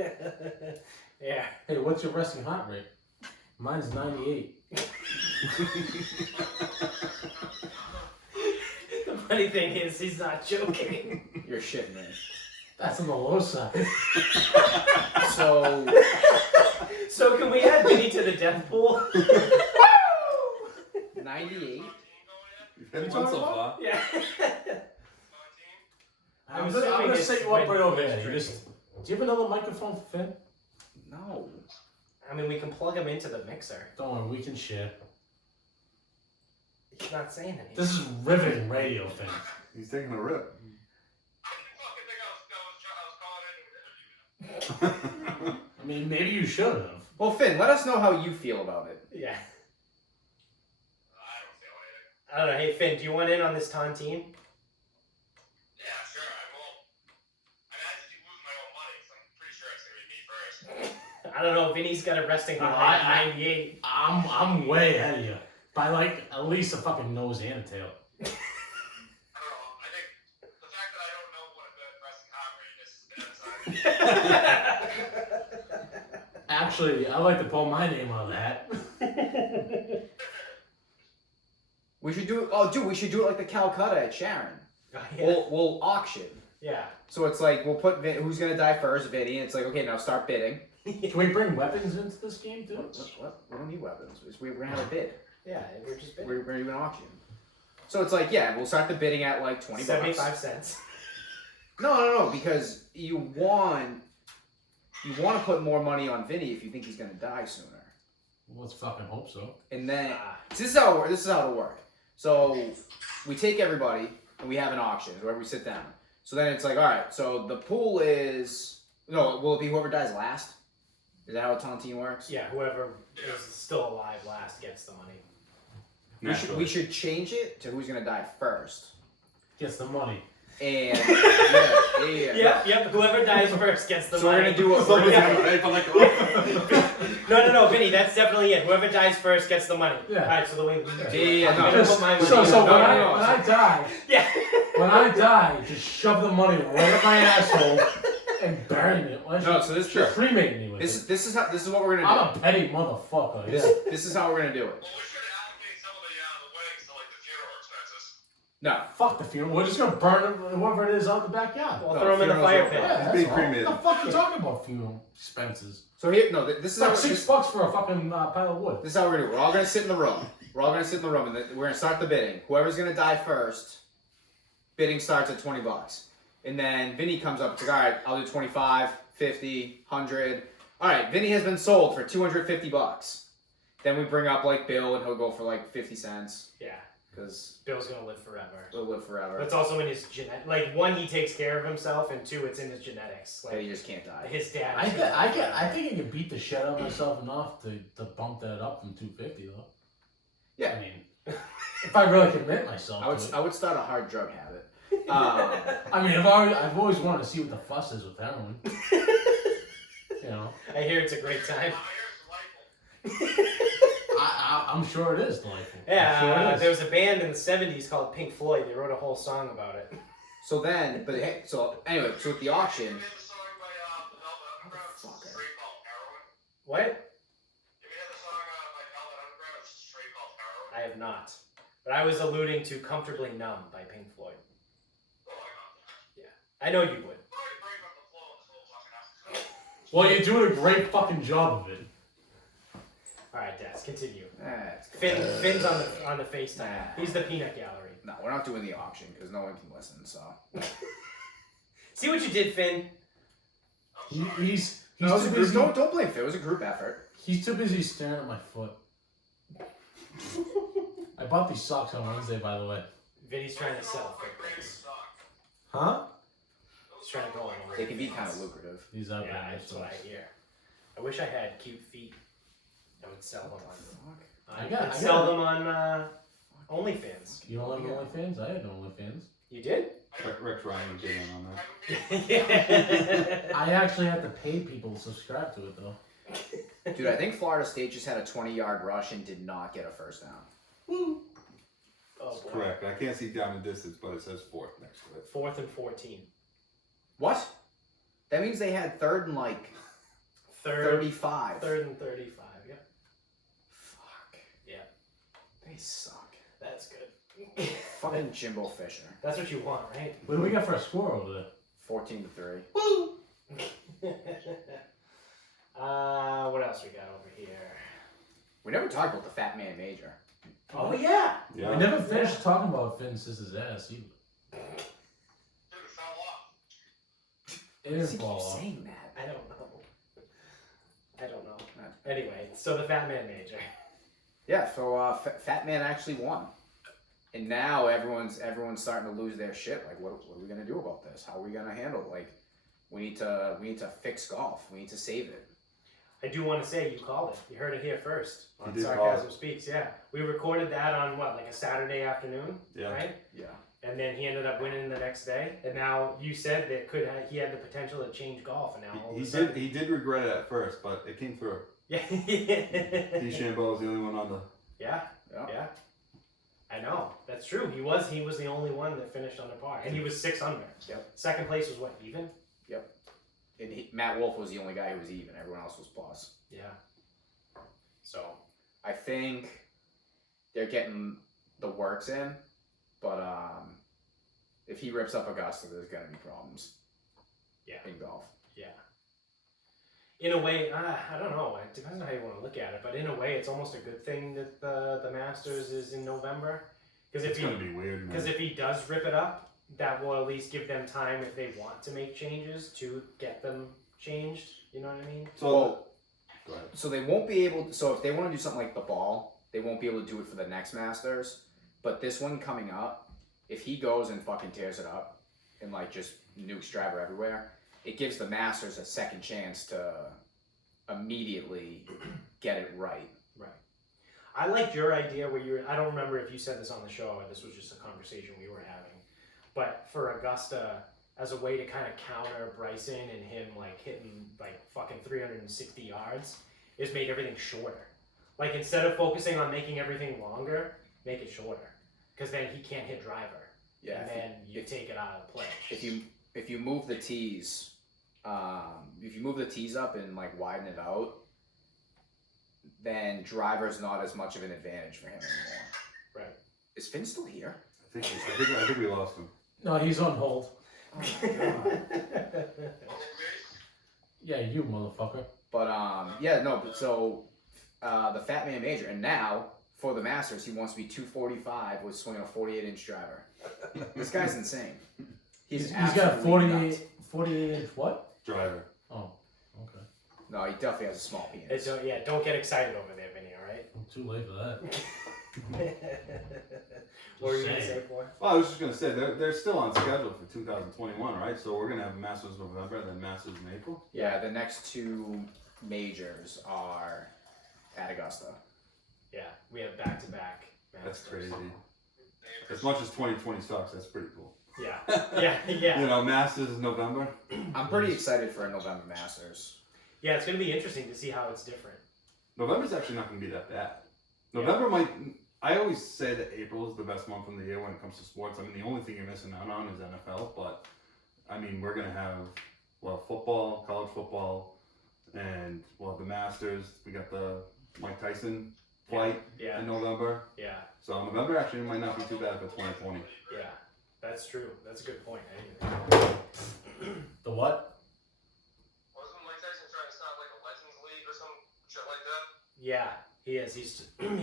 health. Yeah. Hey, what's your resting heart rate? Mine's 98. The funny thing is, he's not joking. You're shitting me. That's on the low side. So can we add Vinny to the death pool? 98. You've had one so far. Yeah. I'm assuming gonna it's set you up right over there. drinking. Do you have another microphone for Finn? No. I mean, we can plug him into the mixer. Don't worry, we can share. He's not saying anything. This is riveting radio, Finn. He's taking a rip. I mean, maybe you should have. Well, Finn, let us know how you feel about it. Yeah. I don't know. Hey, Finn, do you want in on this tontine? Yeah, sure, I will. I mean, I just keep losing my own money, so I'm pretty sure it's gonna be me first. I don't know. Vinny's got a resting heart rate of 98. I'm way ahead of you. By like at least a fucking nose and a tail. I don't know. I think the fact that I don't know what a good resting heart rate is. Actually, I like to pull my name out of that. We should do it. Oh, dude, we should do it like the Calcutta at Sharon. Yeah. We'll auction. Yeah. So it's like we'll put who's gonna die first, Vinny. And it's like okay, now start bidding. Can we bring weapons into this game too? What? We don't need weapons. We're gonna have a bid. Yeah, we're just bidding. We're gonna do an auction. So it's like yeah, we'll start the bidding at like 20 75 bucks. cents. No, because you want you want to put more money on Vinny if you think he's gonna die sooner. Let's fucking hope so. And then so this is how it'll work. So we take everybody and we have an auction where we sit down. So then it's like, all right. So the pool is will it be whoever dies last? Is that how a tontine works? Yeah, whoever is still alive last gets the money. We should change it to who's gonna die first. Gets the money. And Yep. Whoever dies first gets the So money. we're gonna do what Somebody's we're gonna pay for like a No, Vinny, that's definitely it. Whoever dies first gets the money. Yeah. Alright, so the way we do it. Yeah, I'm no. gonna put my So money when in. I die, Yeah. when I die, just shove the money right up my asshole and bury me. No, so this Just cremate me with this it. this is what we're gonna I'm a petty motherfucker. do. Yeah. This is how we're gonna do it. Well, we should allocate some of the weddings to like the funeral expenses. No. Fuck the funeral. We're just gonna burn whoever it is out in the backyard. We'll No, throw him in the funerals fire are- pit. Yeah, that's being all. cremated. What the fuck you talking about funeral expenses? So here, this It's is like how $6 for a fucking pile of wood. this is how we're gonna do it. We're all gonna sit in the room. And then we're gonna start the bidding. Whoever's gonna die first, bidding starts at $20. And then Vinny comes up. It's like, all right, I'll do 25, 50, 100. All right, Vinny has been sold for $250. Then we bring up like Bill, and he'll go for like 50 cents Yeah. because Bill's gonna live forever. he'll live forever. That's also in his genetic. Like, one, he takes care of himself, and two, it's in his genetics. That he Like, just can't die. his dad. I think I can beat the shit out of myself enough to bump that up from 250 though. Yeah. I mean, if I really commit myself to it. I would start a hard drug habit. I mean, I've always wanted to see what the fuss is with heroin. You know, I hear it's a great time. Here's delightful. I'm sure it is delightful. Yeah, I'm sure it is. there was a band in the 70s called Pink Floyd. They wrote a whole song about it. So anyway, so with the auction, You hear the song by Velvet Underground? It's Fucker. straight called Heroin. What? You hear the song by Velvet Underground? It's straight called Heroin. I have not. But I was alluding to Comfortably Numb by Pink Floyd. Oh, I got that. I know you would. Sorry to break up the flow of this whole fucking episode. Well, you're doing a great fucking job of it. Alright, Des, continue. it's Finn's on the FaceTime. Nah. He's the peanut gallery. no, we're not doing the auction because no one can listen. So See what you did, Finn? He's no, it was too a group, busy. don't blame Phil. It was a group effort. He's too busy staring at my foot. I bought these socks on Wednesday, by the way. Vinny's trying to sell Quick foot brand pics. stock. Huh? He's trying to go on They can be kind of lucrative. These are Yeah, brand new that's what socks. I hear. I wish I had cute feet. I would sell them on. I I'd sell them on OnlyFans. You don't like OnlyFans? I had no OnlyFans. You did? Rex Ryan was in on that. I actually had to pay people to subscribe to it, though. Dude, I think Florida State just had a 20-yard rush and did not get a first down. Oh boy. Correct. I can't see down the distance, but it says fourth next to it. 4th and 14. What? That means they had third and like Third 35. 3rd and 35. Yep. Fuck. Yeah. They suck. That's good. Fucking Jimbo Fisher. That's what you want, right? What do we got for a score over there? 14-3. What else we got over here? We never talked about the Fat Man Major. Oh yeah. Yeah. We never finished talking about Finn's sister's ass either. Dude, it fell off. It Why does he didn't fall keep off. saying that? I don't know. Anyway, so the Fat Man Major. Yeah, so Fat Man actually won. And now everyone's starting to lose their shit. Like, what are we gonna do about this? How are we gonna handle it? Like, we need to fix golf. We need to save it. I do want to say you called it. You heard it here first on You did call Sarcasm Speaks. Yeah, we recorded that on what, like a Saturday afternoon, Yeah. right? Yeah. And then he ended up winning the next day. And now you said that he had the potential to change golf, and now all of a sudden, He did regret it at first, but it came through. yeah, DeChambeau was the only one on the. yeah. I know that's true. He was the only one that finished under par, and he was 6 under. Yep. Second place was what, even? And Matt Wolf was the only guy who was even. Everyone else was plus. Yeah. So I think they're getting the works in, but if he rips up Augusta, there's gonna be problems. Yeah. In golf. yeah. In a way, I don't know. It depends on how you want to look at it, but in a way, it's almost a good thing that the Masters is in November, because It's gonna be weird, man. if he does rip it up, that will at least give them time if they want to make changes to get them changed. You know what I mean? So, Well, go ahead. so they won't be able. So if they want to do something like the ball, they won't be able to do it for the next Masters. But this one coming up, if he goes and fucking tears it up and like just nukes driver everywhere, it gives the Masters a second chance to immediately get it right. Right. I liked your idea where you were, I don't remember if you said this on the show or this was just a conversation we were having, but for Augusta, as a way to kind of counter Bryson and him like hitting like fucking 360 yards, is make everything shorter. Like instead of focusing on making everything longer, make it shorter. Because then he can't hit driver. Yeah. And then you take it out of play. If you move the tees, if you move the tees up and like widen it out, then driver's not as much of an advantage for him anymore. Right. Is Finn still here? I think we lost him. No, he's on hold. Oh my god. Yeah, you motherfucker. But yeah, no, but so the Fat Man Major, and now for the Masters, he wants to be 245 with swinging a 48-inch driver. This guy's insane. He's got a absolutely 48 inch what? Driver. Oh, okay. No, he definitely has a small penis. Don't get excited over there, Vinny, alright? I'm too late for that. What were you going to say, boy? Well, I was just gonna say they're still on schedule for 2021, right? So we're gonna have Masters in November, then Masters in April. Yeah, the next two majors are at Augusta. Yeah, we have back-to-back. That's Masters. crazy. As much as 2020 sucks, that's pretty cool. Yeah. Yeah. You know, Masters is November. I'm pretty excited for a November Masters. Yeah, it's going to be interesting to see how it's different. November's actually not gonna be that bad. November might. I always say that April is the best month in the year when it comes to sports. I mean, the only thing you're missing out on is NFL, but I mean, we're gonna have football, college football, and the Masters. We got the Mike Tyson flight Yeah. in November. Yeah. So November actually might not be too bad for 2020. Yeah. That's true. That's a good point. I didn't even think of that. The what? Wasn't Mike Tyson trying to start like a Legends League or some shit like that? Yeah, he is.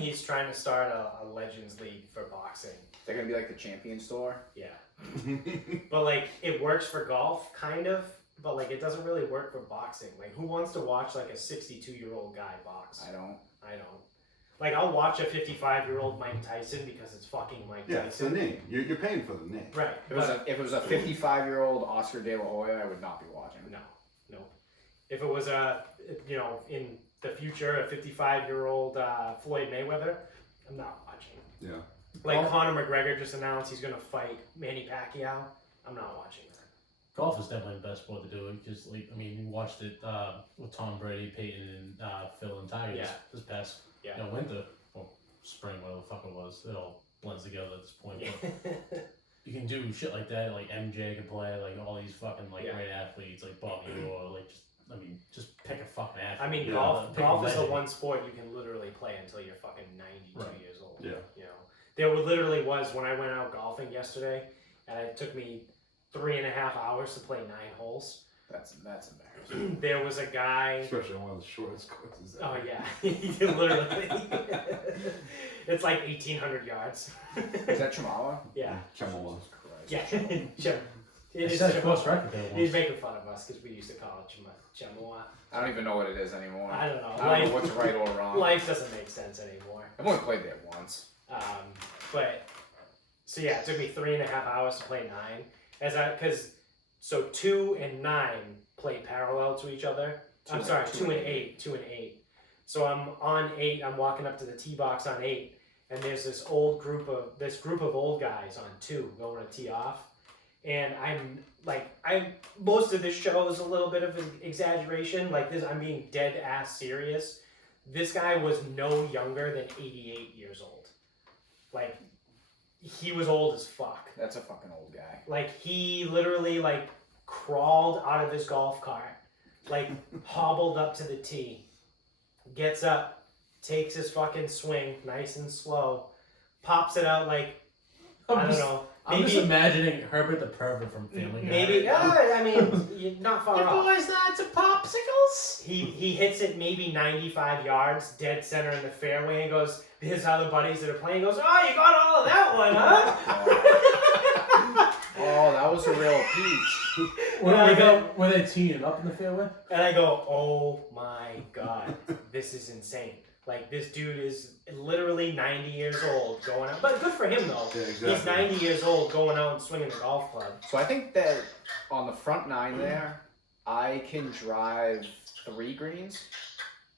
He's trying to start a Legends League for boxing. They're gonna be like the Champions Tour. Yeah. But like it works for golf, kind of, but like it doesn't really work for boxing. Like who wants to watch like a 62-year-old guy box? I don't. Like I'll watch a 55-year-old Mike Tyson because it's fucking Mike Yeah, it's the Tyson. name. You're paying for the name. Right. If it was a 55-year-old Oscar De La Hoya, I would not be watching. No. If it was in the future, a 55-year-old Floyd Mayweather, I'm not watching. Yeah. Like Conor McGregor just announced he's gonna fight Manny Pacquiao. I'm not watching that. Golf is definitely the best sport to do. Just like you watched it with Tom Brady, Peyton, and Phil and Tiger this past winter or spring, whatever the fuck it was. It all blends together at this point. But you can do shit like that. Like MJ can play. Like all these fucking great athletes, like Bobby Orr. Like just pick a fucking athlete. I mean, pick golf a is the legend. one sport you can literally play until you're fucking 92 years old. Yeah. You know, there literally was when I went out golfing yesterday, and it took me 3.5 hours to play 9 holes. That's embarrassing. There was a guy. Especially on one of the shortest courses. Oh yeah, literally. It's like 1,800 yards. Is that Chihuahua? Yeah. Chamawa. Yeah. It It is says Chim- course record there He's once. making fun of us because we used to call it Chamois. I don't even know what it is anymore. I don't know. I don't know what's right or wrong. Life doesn't make sense anymore. I've only played there once. So yeah, it took me 3.5 hours to play 9. So 2 and 9 play parallel to each other. I'm sorry, 2 and 8. 2 and 8. So I'm on 8. I'm walking up to the tee box on 8, and there's this group of old guys on 2 going to tee off, and most of this show is a little bit of an exaggeration. Like this, I'm being dead ass serious. This guy was no younger than 88 years old. Like, he was old as fuck. That's a fucking old guy. Like, he literally, crawled out of his golf cart. Hobbled up to the tee. Gets up. Takes his fucking swing, nice and slow. Pops it out I don't know. I'm just imagining Herbert the Pervert from Family Guy. Maybe, you're not far off. boys not to popsicles? He hits it maybe 95 yards, dead center in the fairway, and goes, his other buddies that are playing goes, oh, you got all of that one, huh? Oh, that was a real peach. Were they teeing up in the fairway? And I go, oh my god, this is insane. Like, this dude is literally 90 years old going out. But good for him, though. Yeah, exactly. He's 90 years old going out and swinging the golf club. So I think that on the front nine there, I can drive 3 greens.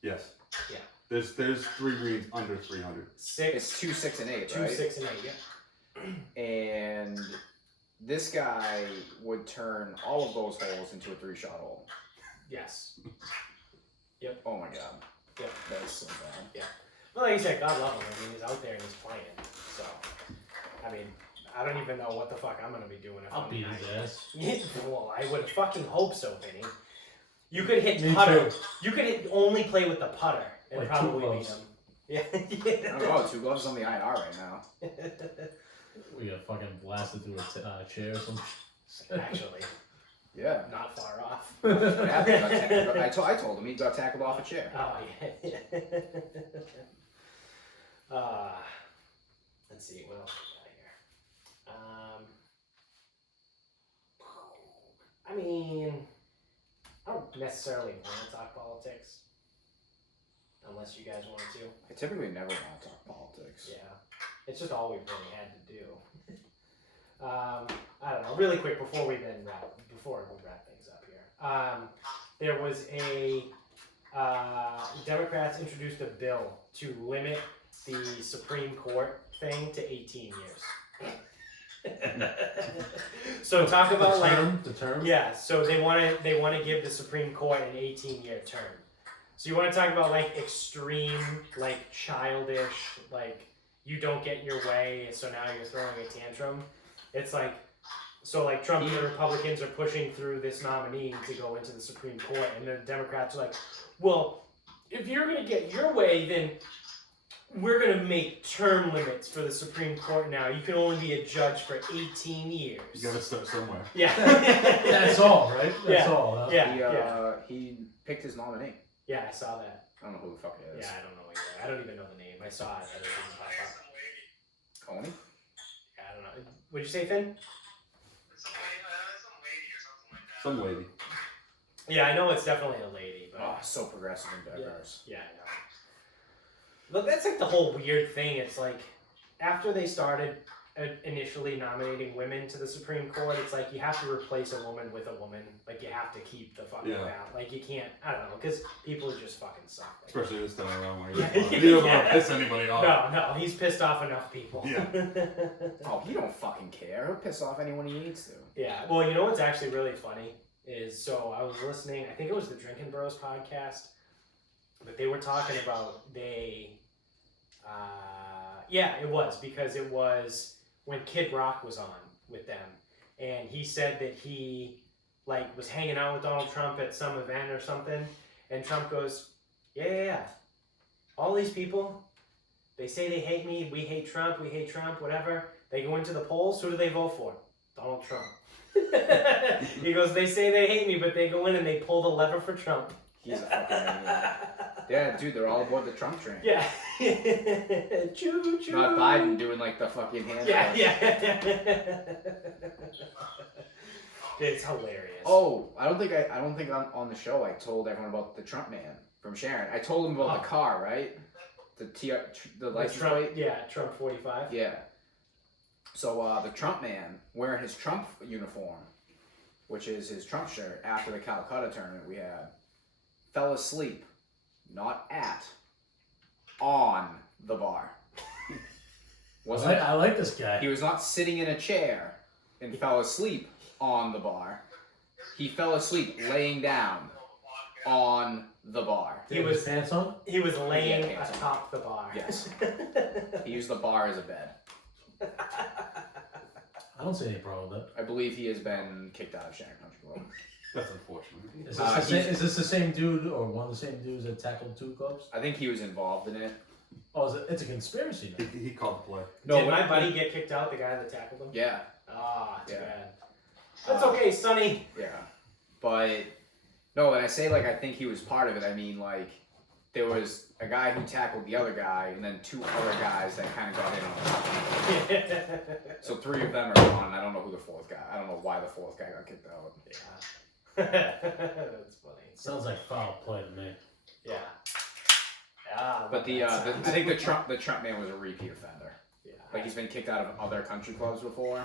Yes. Yeah. There's 3 greens under 300. It's 2, 6, and 8, 2, right? 6, and 8, yeah. And this guy would turn all of those holes into a 3-shot hole. Yes. Oh my god. Yep. That is so bad. Yeah. Well, like you said, God love him. I mean, he's out there and he's playing. So, I mean, I don't even know what the fuck I'm going to be doing if I'll I'm beat 90. his ass. Well, I would fucking hope so, Vinny. You could hit Me putter. too. You could only play with the putter and Like probably 2 beat gloves. him. Yeah. I don't know, 2 gloves on the IR right now. We got fucking blasted through a chair or something. Actually, Yeah. not far off. What happened? I told him he got tackled off a chair. Oh, yeah. Let's see, what else we got here? I mean, I don't necessarily want to talk politics. Unless you guys want to. I typically never want to talk politics. Yeah. It's just all we've really had to do. I don't know, really quick before we wrap things up here. There was a Democrats introduced a bill to limit the Supreme Court thing to 18 years. So talk about the term. yeah. So they want to give the Supreme Court an 18-year term. So you want to talk about like extreme, like childish, like you don't get your way, so now you're throwing a tantrum. It's like, so like Trump and the Republicans are pushing through this nominee to go into the Supreme Court, and the Democrats are like, well, if you're going to get your way, then we're going to make term limits for the Supreme Court now. You can only be a judge for 18 years. You gotta start somewhere. Yeah. That's all, right? That's Yeah. all. Yeah. He picked his nominee. Yeah, I saw that. I don't know who the fuck it is. Yeah, I don't know either. I don't even know the name. I saw it, but it didn't pop up. Coney? Yeah, I don't know. What'd you say, Finn? Some lady. Yeah, I know it's definitely a lady, but Oh, so progressive and diverse. yeah, I know. But that's like the whole weird thing. It's like after they started initially nominating women to the Supreme Court, it's like you have to replace a woman with a woman. Like you have to keep the fucking balance. Like you can't. I don't know, because people just fucking suck. Like, Especially this time around when Yeah. he doesn't want to piss anybody off. no, he's pissed off enough people. Yeah. Oh, he don't fucking care. He'll piss off anyone he needs to. Yeah, well, you know what's actually really funny is, so I was listening, I think it was the Drinking Bros podcast, but they were talking about it was, because it was when Kid Rock was on with them, and he said that he, like, was hanging out with Donald Trump at some event or something, and Trump goes, yeah, all these people, they say they hate me, we hate Trump, whatever, they go into the polls, who do they vote for? Donald Trump. He goes, they say they hate me, but they go in and they pull the lever for Trump. He's a fucking idiot. Yeah, dude, they're all aboard the Trump train. Yeah. Choo choo. Not Biden doing like the fucking hand. Yeah. It's hilarious. Oh, I don't think on the show I told everyone about the Trump man from Sharon. I told him about the car, right? The license Trump, plate. yeah, Trump 45. Yeah. So the Trump man wearing his Trump uniform, which is his Trump shirt after the Calcutta tournament we had, fell asleep, not on the bar. I like this guy. He was not sitting in a chair and fell asleep on the bar. He fell asleep laying down on the bar. He was pants on. He was laying pants on. atop the bar. Yes. He used the bar as a bed. I don't see any problem with I believe he has been kicked out of Sharon Country Club. That's unfortunate. that. Is this the same dude or one of the same dudes that tackled 2 clubs? I think he was involved in it. Oh, it's a conspiracy now. He called the play. No, Did my buddy get kicked out, the guy that tackled him? Yeah. Ah, too Yeah. bad. That's okay, Sonny. Yeah. But no, when I say like I think he was part of it, I mean like there was a guy who tackled the other guy, and then 2 other guys that kind of got in on top of him. So 3 of them are gone. I don't know who the 4th guy. I don't know why the 4th guy got kicked out. That's funny. Sounds like foul play to me. Yeah. Ah, But I think the Trump man was a repeat offender. Yeah. Like he's been kicked out of other country clubs before,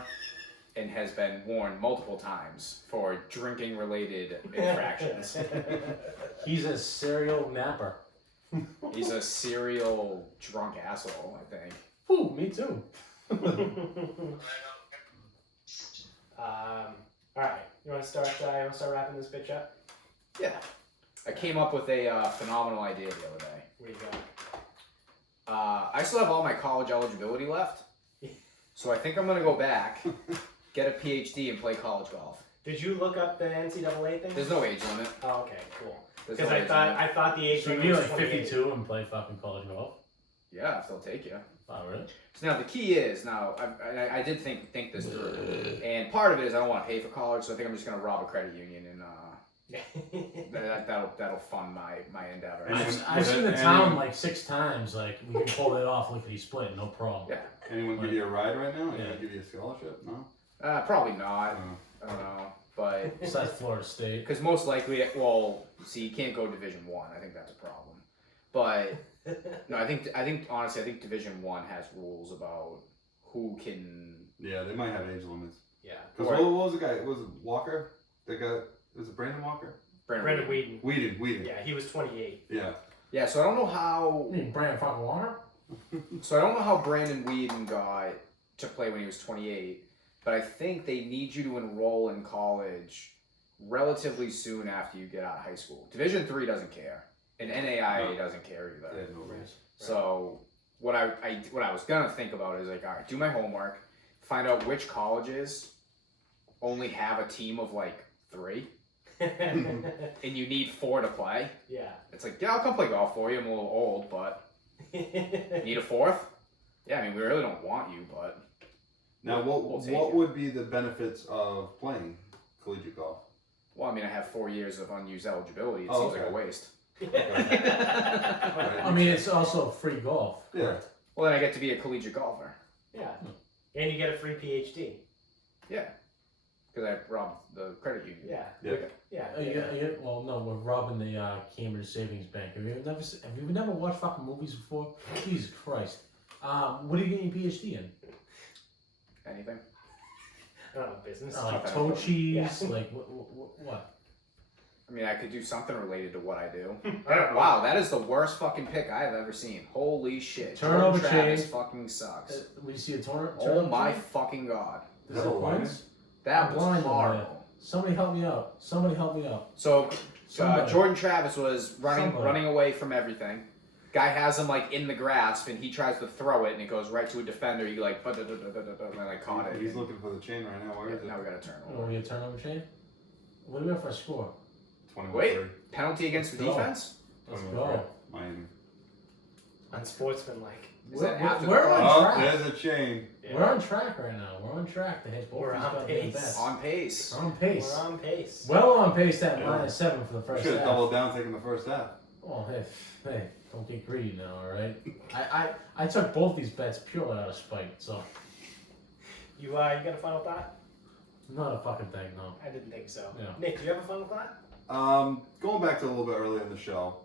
and has been warned multiple times for drinking related infractions. He's a serial napper. He's a serial drunk asshole, I think. Ooh, me too. All right. You want to start wrapping this bitch up? Yeah. I came up with a phenomenal idea the other day. What do you got? I still have all my college eligibility left, so I think I'm gonna go back, get a PhD, and play college golf. Did you look up the NCAA thing? There's no age limit. Oh, okay, cool. There's Because no I age thought limit. I thought the age So limit you'd be was like 28. 52 and play fucking college golf? Yeah, if they'll take you. Oh, really? So now the key is I did think this through, and part of it is I don't want to pay for college, so I think I'm just gonna rob a credit union and that'll fund my endeavor. And I've seen the town like 6 times. Like we can pull it off lickety split, no problem. Yeah. Anyone give you a ride right now? Yeah. Anyone give you a scholarship? No. Probably not. Oh. I don't know, but Besides Florida State. because most likely, well, see, you can't go Division 1. I think that's a problem. But no, I think honestly, I think Division 1 has rules about who can. Yeah, they might have age limits. Yeah. Because what was the guy? Was it Walker? The guy was it Brandon Walker? Brandon Whedon. Whedon. Yeah, he was 28. Yeah. Yeah, so I don't know how. You mean Brandon fucking Warner? So I don't know how Brandon Whedon got to play when he was 28, but I think they need you to enroll in college relatively soon after you get out of high school. Division 3 doesn't care, and NAIA doesn't care They either. had no rules. So what I was gonna think about is like, all right, do my homework, find out which colleges only have a team of like 3, and you need 4 to play. Yeah. It's like, yeah, I'll come play golf for you. I'm a little old, but need a 4th? Yeah, I mean, we really don't want you, but Now, we'll take what it. would be the benefits of playing collegiate golf? Well, I mean, I have 4 years of unused eligibility. It Oh, seems like a okay. waste. I mean, it's also free golf. Yeah. Well, then I get to be a collegiate golfer. Yeah. And you get a free PhD. Yeah. Because I robbed the credit union. Yeah. Yeah. Yeah. Well, no, we're robbing the Cambridge Savings Bank. Have you never watched fucking movies before? Jesus Christ. What are you getting your PhD in? Anything? I don't know, business. Like Okay. toe cheese? Yeah. Like what? I mean, I could do something related to what I do. I don't know. Wow, that is the worst fucking pick I have ever seen. Holy shit. Turnover Jordan Travis chain. fucking sucks. We see a tournament? Oh my fucking god. Is that points? That I'm was blind over horrible. there. Somebody help me out. Somebody help me out. So, Somebody. Jordan Travis was Somebody. running away from everything. Guy has him like in the grasp, and he tries to throw it, and it goes right to a defender. He like, and I caught it. He's looking for the chain right now. Where Yeah, is it? now we got to turn Oh, over. we a turnover chain? What do we have for a score? 21-3. Wait. Penalty against the Let's go. defense? Let's 21-3. go. Miami. Unsportsmanlike. Is that We're- after we're the on Oh, track. there's a chain. Yeah. We're on track right now. We're on track to hit both We're these on goddamn pace. bets. on pace? We're on pace. We're on pace. Well on pace at Yeah. -7 for the We first should have half. doubled down taking the first half. Oh, hey, don't get greedy now, all right? I took both these bets purely out of spite, so You got a final thought? not a fucking thing, no. I didn't think so. Yeah. Nick, do you have a final thought? Going back to a little bit earlier in the show,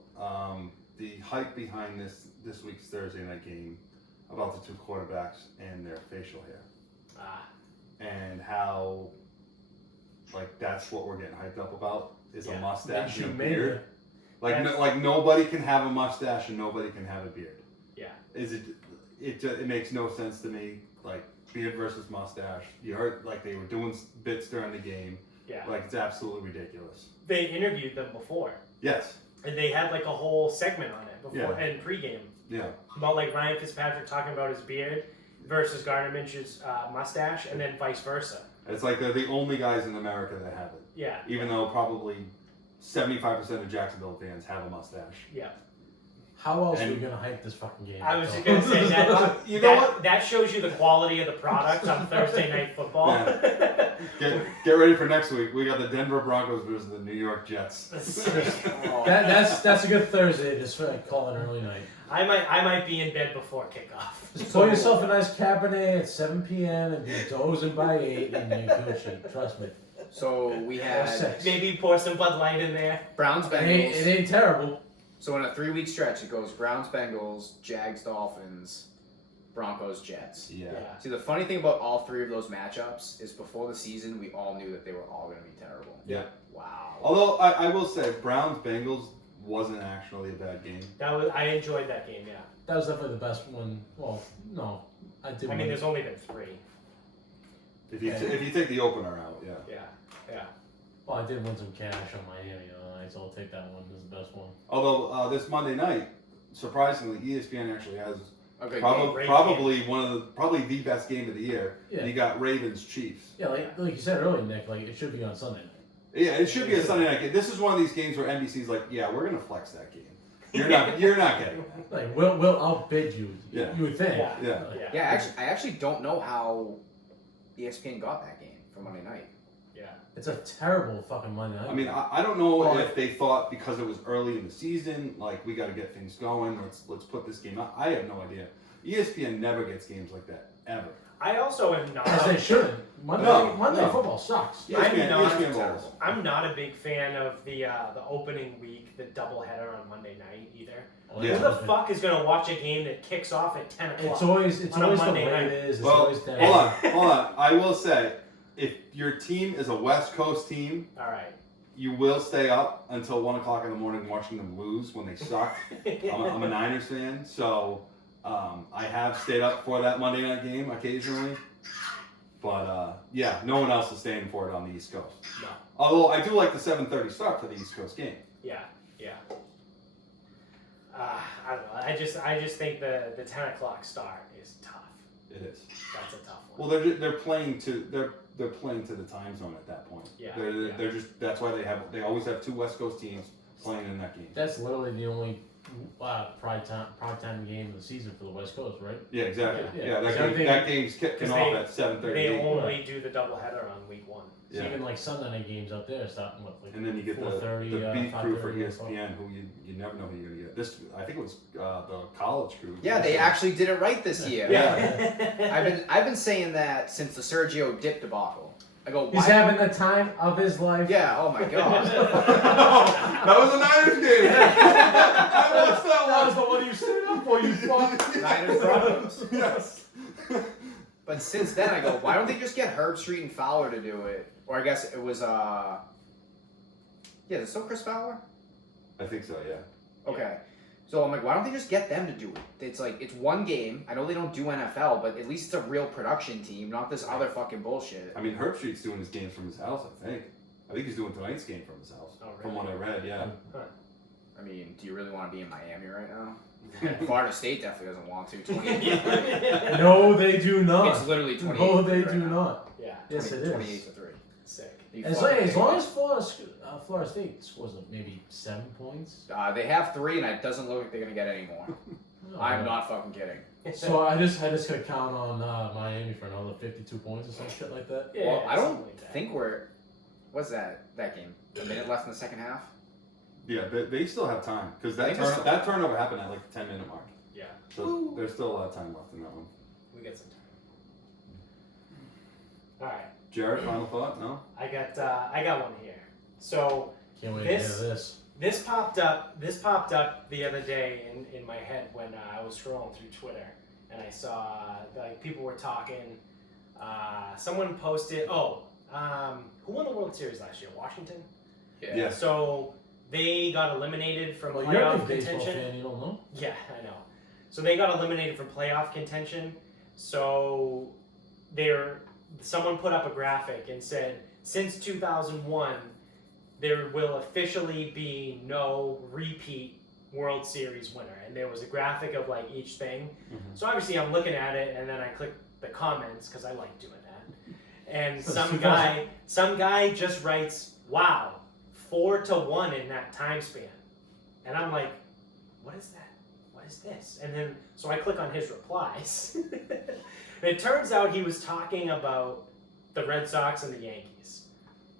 the hype behind this week's Thursday night game about the 2 quarterbacks and their facial hair, and how like that's what we're getting hyped up about is a Yeah. mustache and a Maybe. beard. Like That's- like nobody can have a mustache and nobody can have a beard. Yeah. It makes no sense to me. Like beard versus mustache. You heard like they were doing bits during the game. Yeah. Like it's absolutely ridiculous. They interviewed them before. Yes. And they had like a whole segment on it before Yeah. and pregame Yeah. about like Ryan Fitzpatrick talking about his beard versus Gardner Minshew's mustache, and then vice versa. It's like they're the only guys in America that have it. Yeah. Even though probably 75% of Jacksonville fans have a mustache. Yeah. How else are And- we gonna hype this fucking game? I was up, just though? gonna say that. You know what? That shows you the quality of the product on Thursday Night Football. Get ready for next week. We got the Denver Broncos versus the New York Jets. That's a good Thursday. Just call an early night. I might be in bed before kickoff. Just pour yourself a nice Cabernet at 7 p.m. and be dozing by 8 and you're Gucci. Trust me. So we had maybe pour some Bud Light in there. Browns Bengals. It ain't terrible. So in a 3-week stretch, it goes Browns Bengals, Jags Dolphins, Broncos Jets. Yeah. See, the funny thing about all 3 of those matchups is before the season, we all knew that they were all going to be terrible. Yeah. Wow. Although I will say, Browns Bengals wasn't actually a bad game. I enjoyed that game. Yeah. That was definitely the best one. Well, no, I did. I mean, there's only been 3. If you take the opener out, yeah. Yeah. Well, I did win some cash on Miami the other night, so I'll take that one as the best one. Although this Monday night, surprisingly, ESPN actually has Okay. probably probably the best game of the year. Yeah. You got Ravens Chiefs. Yeah, like you said earlier, Nick. Like it should be on Sunday night. Yeah, it should be a Sunday night game. This is one of these games where NBC's like, yeah, we're gonna flex that game. You're not getting that. Like we'll outbid you. Yeah. You would think. Yeah. I actually don't know how ESPN got that game for Monday night. Yeah. It's a terrible fucking Monday night. I mean, I don't know if they thought because it was early in the season, like we got to get things going. Let's put this game out. I have no idea. ESPN never gets games like that ever. I also am not. Because they shouldn't. Monday football sucks. I'm not a big fan of the opening week, the doubleheader on Monday night either. Yeah. Who the fuck is gonna watch a game that kicks off at 10 o'clock? It's always on a Monday the way night. it is. It's Well, always dead. hold on. I will say, if your team is a West Coast team, All right. you will stay up until 1 o'clock in the morning watching them lose when they suck. I'm a Niners fan, so I have stayed up for that Monday night game occasionally. But yeah, no one else is staying for it on the East Coast. No. Although I do like the 7:30 start for the East Coast game. Yeah. I don't know. I just think the 10 o'clock start is tough. It is. That's a tough one. Well, they're playing to the time zone at that point. Yeah. They're just that's why they always have 2 West Coast teams playing in that game. That's literally the only prime time game of the season for the West Coast, right? Yeah, exactly. Yeah. That game's kicking off at 7:30. They only do the doubleheader on week 1. So even like Sunday night games out there starting with like and then you get the 4:30, beat crew for 5:30, ESPN, who you never know who you're gonna get. This I think it was the college crew. Yeah, they actually did it right this year. Yeah. I've been saying that since the Sergio Dip debacle. I go, he's having the time of his life. Yeah, oh my god. That was a Niners game. What's that That was the one you stood up for, you fuck. Niners Broncos. Yes. But since then I go, why don't they just get Herb Street and Fowler to do it? Or I guess it was is it still Chris Fowler? I think so, yeah. Okay. So I'm like, why don't they just get them to do it? It's like, it's one game. I know they don't do NFL, but at least it's a real production team, not this other fucking bullshit. I mean, Herb Street's doing his games from his house, I think. I think he's doing tonight's game from his house. Oh, really? From what I read, yeah. Huh. I mean, do you really want to be in Miami right now? Florida State definitely doesn't want to. 28 No, they do not. It's literally 28. No, they right do now. not. Yeah. Yes, it is. 28-3. Sick. As long as Florida State scores maybe 7 points. They have 3, and it doesn't look like they're gonna get any more. No, I'm not fucking kidding. So I just gotta count on Miami for another 52 points or some shit like that. Yeah, Well, I don't something like that. think we're. What's that game? A minute left in the second half? Yeah, they still have time. Because They just- that turnover happened at like the 10-minute mark. Yeah. So there's still a lot of time left in that one. We get some time. All right. Jared, final thought? No? I got one here. So Can't wait to hear This- this. this popped up the other day in my head when I was scrolling through Twitter, and I saw like people were talking. Someone posted, who won the World Series last year? Washington. Yeah. So they got eliminated from Well, you're a playoff big baseball contention. fan, you don't know? Yeah, I know. So they got eliminated from playoff contention. So someone put up a graphic and said, since 2001, there will officially be no repeat World Series winner. And there was a graphic of like each thing. Mhm. So obviously I'm looking at it, and then I click the comments because I like doing that. And So some 2000 guy just writes, "Wow, 4-1 in that time span," and I'm like, "What is that? What is this?" And then so I click on his replies. And it turns out he was talking about the Red Sox and the Yankees.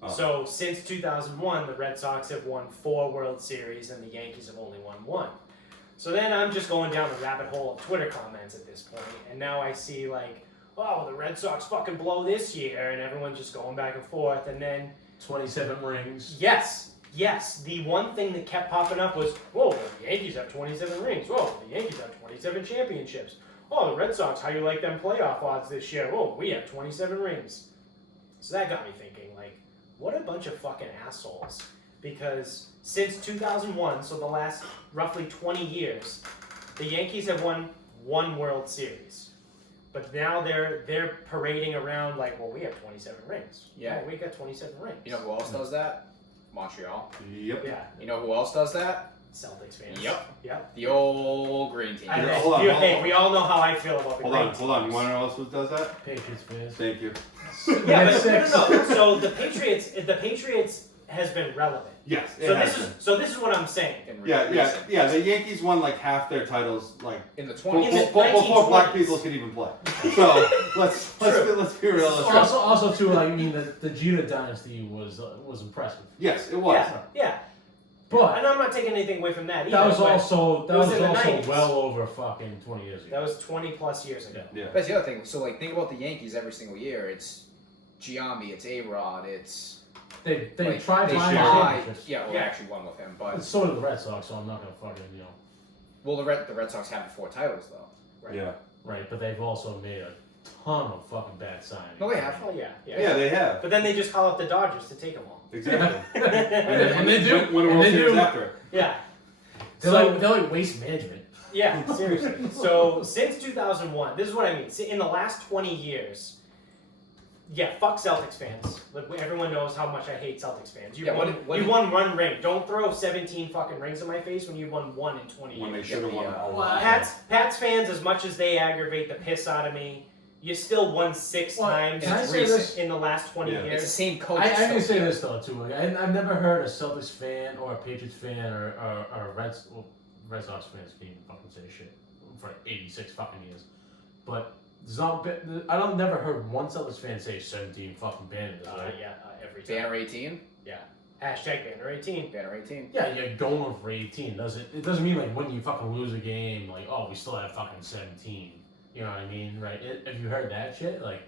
Oh. So since 2001, the Red Sox have won 4 World Series and the Yankees have only won 1. So then I'm just going down the rabbit hole of Twitter comments at this point, and now I see like, oh, the Red Sox fucking blow this year, and everyone's just going back and forth, and then 27 rings. yes, the one thing that kept popping up was, whoa, the Yankees have 27 rings. Whoa, the Yankees have 27 championships. Oh, the Red Sox, how you like them playoff odds this year? Whoa, we have 27 rings. So that got me thinking, like, what a bunch of fucking assholes. Because since 2001, so the last roughly 20 years, the Yankees have won 1 World Series. But now they're parading around like, well, we have 27 rings. Yeah. Oh, we got 27 rings. You know who else does that? Montreal. Yep. Yeah. You know who else does that? Celtics fans. Yep. The old green team. I Yeah, know. hold on, Hey, we all know how I feel about the Hold Green on, hold on. You teams. want to know who else does that? Patriots fans. Thank you. Yeah, That's but six. no. So the Patriots has been relevant. Yes. So this is what I'm saying. Yeah. The Yankees won like half their titles like In the In 20s. the before black 1920s. people could even play. So let's be realistic. Also too, like, I mean, the Jeter dynasty was impressive. Yes, it was. Yeah. But And I'm not taking anything away from that either. that was but also it was in the 90s. well over fucking 20 years ago. that was 20 plus years ago. Yeah. That's the other thing. So, like, think about the Yankees every single year. It's Giambi, it's A-Rod, it's... They like, tried they buying try- championships. Yeah, well, Yeah. they actually won with him, but... So did the Red Sox, so I'm not gonna fucking Well, the Red Sox have 4 titles, though. Right. Yeah. right. But they've also made a ton of fucking bad signings. No, they have. Oh yeah. Yeah, they have. But then they just call up the Dodgers to take them all. Exactly. And they do. Win a And World they Series do. after it. Yeah. They're like waste management. Yeah, seriously. So since 2001, this is what I mean. In the last 20 years, yeah, fuck Celtics fans. Like, everyone knows how much I hate Celtics fans. You Yeah, won, what you did- won 1 ring. Don't throw 17 fucking rings in my face when you won 1 in 20 When they years. should have won Yeah. a lot. Pats fans, as much as they aggravate the piss out of me, you still won 6 Well, times can I it's say recent. this? in the last 20 Yeah. It's the years. same coach. I can so- say this though too. Like, I've never heard a Celtics fan or a Patriots fan or a Red Sox fans can even fucking say shit for 86 fucking years. But there's not been, I don't never heard one Celtics fan say 17 fucking banners, right? Yeah, every time. Banner 18. Hashtag Banner 18. Banner 18. Yeah, you're going for 18. It doesn't mean like when you fucking lose a game, like, oh, we still have fucking 17. You know what I mean, right? Have you heard that shit? Like,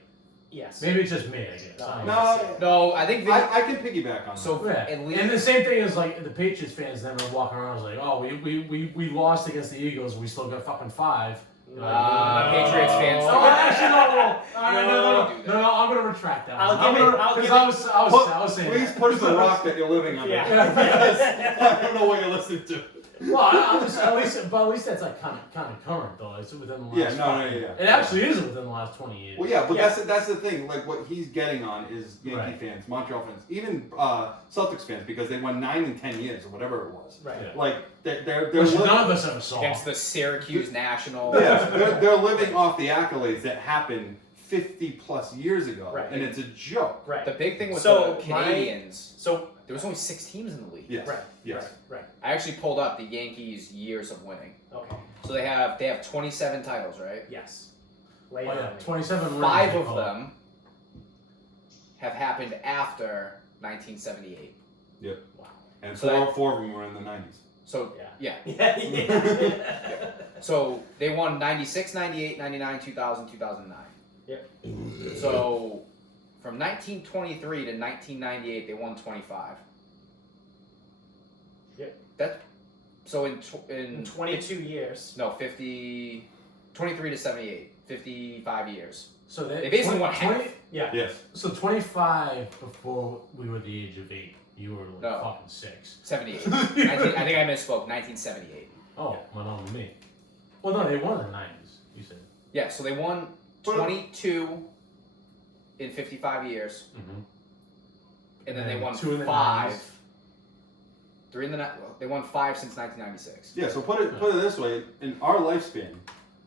Yes. maybe it's just me, I guess. I don't know. No, I think I can piggyback on that. so. Yeah. At least And the same thing is like the Patriots fans then are walking around like, oh, we lost against the Eagles, we still got fucking 5. Patriots fans. Oh, actually, no. No, No, I'm gonna retract that. I'll give it- I was saying. Please that. push the rock that you're living under. Yeah. Because I don't know what you're listening to. Well, I'm just at least that's like kind of current though. It's within the last. Yeah, no, fucking- yeah. It actually is within the last 20 years. Well, yeah, but Yeah. that's the thing. Like what he's getting on is Yankee Right. fans, Montreal fans, even Celtics fans, because they won 9 in 10 years or whatever it was. Right. Yeah. Like they're Which li- none of us ever saw. against the Syracuse National. yeah, they're living off the accolades that happened 50 plus years ago, Right. and it's a joke. Right. The big thing with So, the Canadians, So, there was only 6 teams in the league. Yes. right. Yes. Right. I actually pulled up the Yankees' years of winning. Okay. So they have 27 titles, right? Yes. Oh, Lay it yeah, on me. 27 rings. 5 they of call it. them have happened after 1978. Wow. And So four of them were in the 90s. So Yeah. yeah. Yeah. So they won 96, 98, 99, 2000, 2009. Yep. So from 1923 to 1998, they won 25. Yep. That. So in In 22 years. no 50, 23 to 78, 55 years. So They basically won half. Yeah. Yes. So 25 before we were the age of 8. You were like No. fucking 6. 78. I think I misspoke. 1978. Oh, went on to me. Well, no, they won in the 90s. You said. Yeah. So they won 22 in 55 years, Mm-hmm. and then they won 2 in the 5. 90s. 3 in the well, they won 5 since 1996. Yeah, so put it this way, in our lifespan,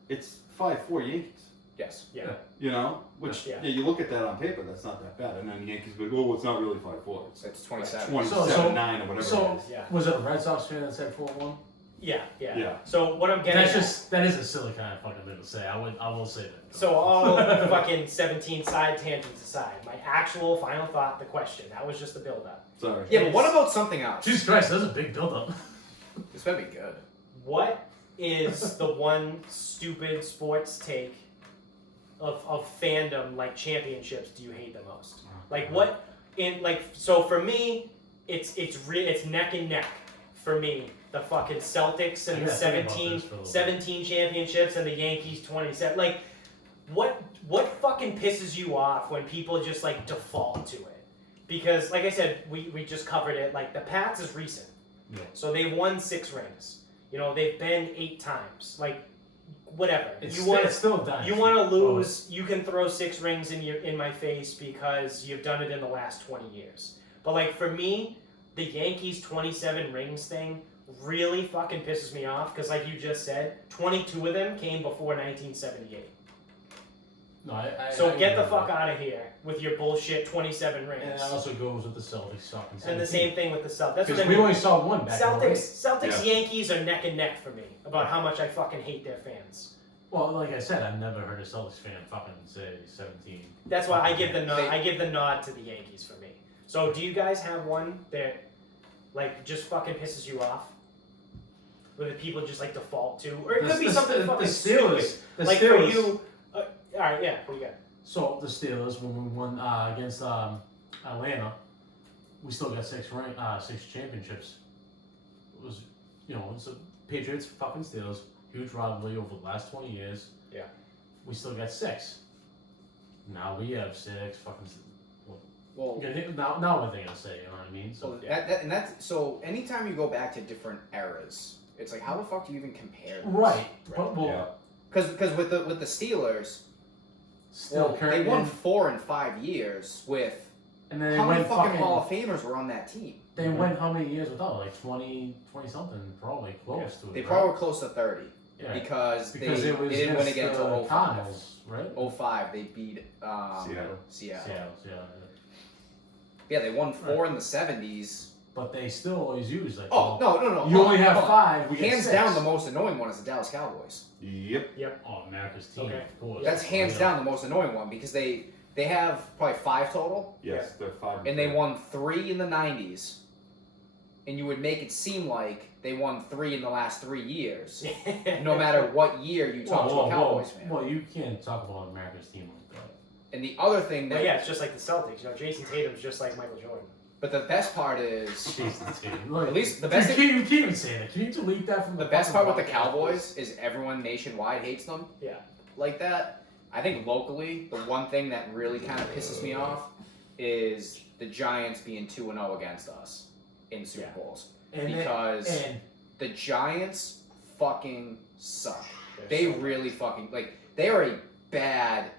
it's 5-4 Yankees. Yes. Yeah. You know? Which, Yeah. yeah, you look at that on paper, that's not that bad. And then the Yankees go, oh, it's not really 5-4. It's It's 27. 27-9 or whatever So it is. Yeah. was it a Red Sox fan that said 4-1? Yeah. So what I'm getting that is a silly kind of fucking thing to say. I will say that. So all fucking 17 side tangents aside, my actual final thought, the question, that was just the build up. Sorry. Yeah, but what about something else? Jesus Christ, that was a big build up. This better be good. What is the one stupid sports take of fandom like championships do you hate the most? Like what so for me it's neck and neck for me. The fucking Celtics and the 17 championships and the Yankees 27. Like what fucking pisses you off when people just like default to it? Because like I said, we just covered it, like the Pats is recent. Yeah. So they won 6 rings. You know, they've been 8 times. Like, whatever. It's you want still a dynasty. You want to lose, you can throw 6 rings in my face because you've done it in the last 20 years. But like for me, the Yankees 27 rings thing really fucking pisses me off because like you just said, 22 of them came before 1978. No, so get the fuck out of here with your bullshit 27 rings. And that also goes with the Celtics. And the same thing with the Celtics. That's what I mean. We only saw one back Celtics Yankees are neck and neck for me about how much I fucking hate their fans. Well, like I said, I've never heard a Celtics fan fucking say 17. That's why I give the nod. I give the nod to the Yankees for me. So do you guys have one that like just fucking pisses you off? Where the people just like default to, or it could be something fucking stupid. Like for you. All right, yeah. What do you got? So the Steelers, when we won against Atlanta, we still got 6 championships. It was, it's the Patriots, fucking Steelers, huge rivalry over the last 20 years. Yeah. We still got 6. Now we have 6 fucking. Well, now what are they gonna say? You know what I mean? So so anytime you go back to different eras, it's like how the fuck do you even compare them? Right. But because with the Steelers. They won 4 in 5 years with. And then how many fucking Hall of Famers were on that team? They went how many years without? Like 20 something, probably close to it. They probably were close to 30. Yeah. Because they it was didn't win again until 05. Right? 05, they beat Seattle. Yeah, they won 4 in the 70s. But they still always use like. No. You only have 5. We hands down, the most annoying one is the Dallas Cowboys. Yep. Oh, America's team. Okay. Of course. That's hands down the most annoying one because they have probably 5 total. Yes, they're 5. And they won 3 in the 90s. And you would make it seem like they won 3 in the last 3 years. No matter what year you talk to a Cowboys fan. Well, you can't talk about America's team like that. And the other thing that... Well, yeah, it's just like the Celtics. Jason Tatum's just like Michael Jordan. But the best part is... Jason Tatum. At least the best... You can't even say that. Can you delete that from the best part with the Cowboys is everyone nationwide hates them. Yeah. Like that. I think locally, the one thing that really kind of pisses me off is the Giants being 2-0 against us in Super Bowls. Because the Giants fucking suck. They really fucking... Like, they are a bad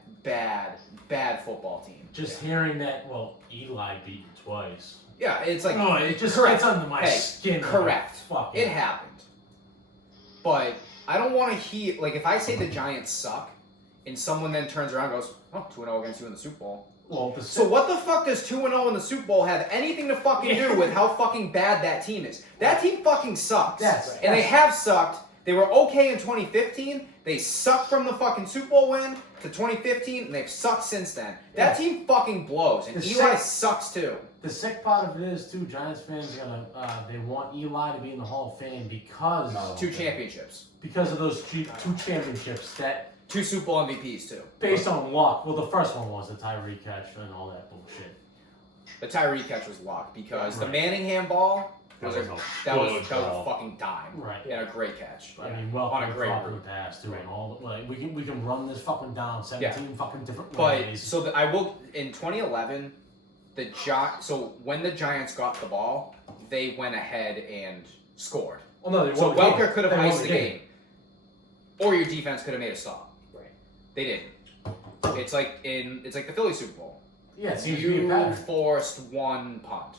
football team. Just hearing that, Eli beat you twice. Yeah, it's like... No, it just correct. gets under my skin. Correct. Fuck it happened. But I don't want to hear... Like, if I say the Giants suck, and someone then turns around and goes, 2-0 against you in the Super Bowl. So what the fuck does 2-0 in the Super Bowl have anything to fucking do with how fucking bad that team is? That team fucking sucks. Yes. And they have sucked. They were okay in 2015. They sucked from the fucking Super Bowl win to 2015, and they've sucked since then. That team fucking blows, and Eli sucks too. The sick part of it is too. Giants fans they want Eli to be in the Hall of Fame because 2 championships. Because of those 2 championships that 2 Super Bowl MVPs too. Based on luck. Well, the first one was the Tyree catch and all that bullshit. The Tyree catch was luck because the Manningham ball. That was a fucking dime. Right. And a great catch. I mean, on a great route pass too, and all. Like we can run this fucking down 17 fucking different ways. But I will in 2011, so when the Giants got the ball, they went ahead and scored. Well, no, they so Welker could have iced the game, or your defense could have made a stop. Right. They didn't. It's like the Philly Super Bowl. Yeah, it seems to be a pattern. Forced 1 punt.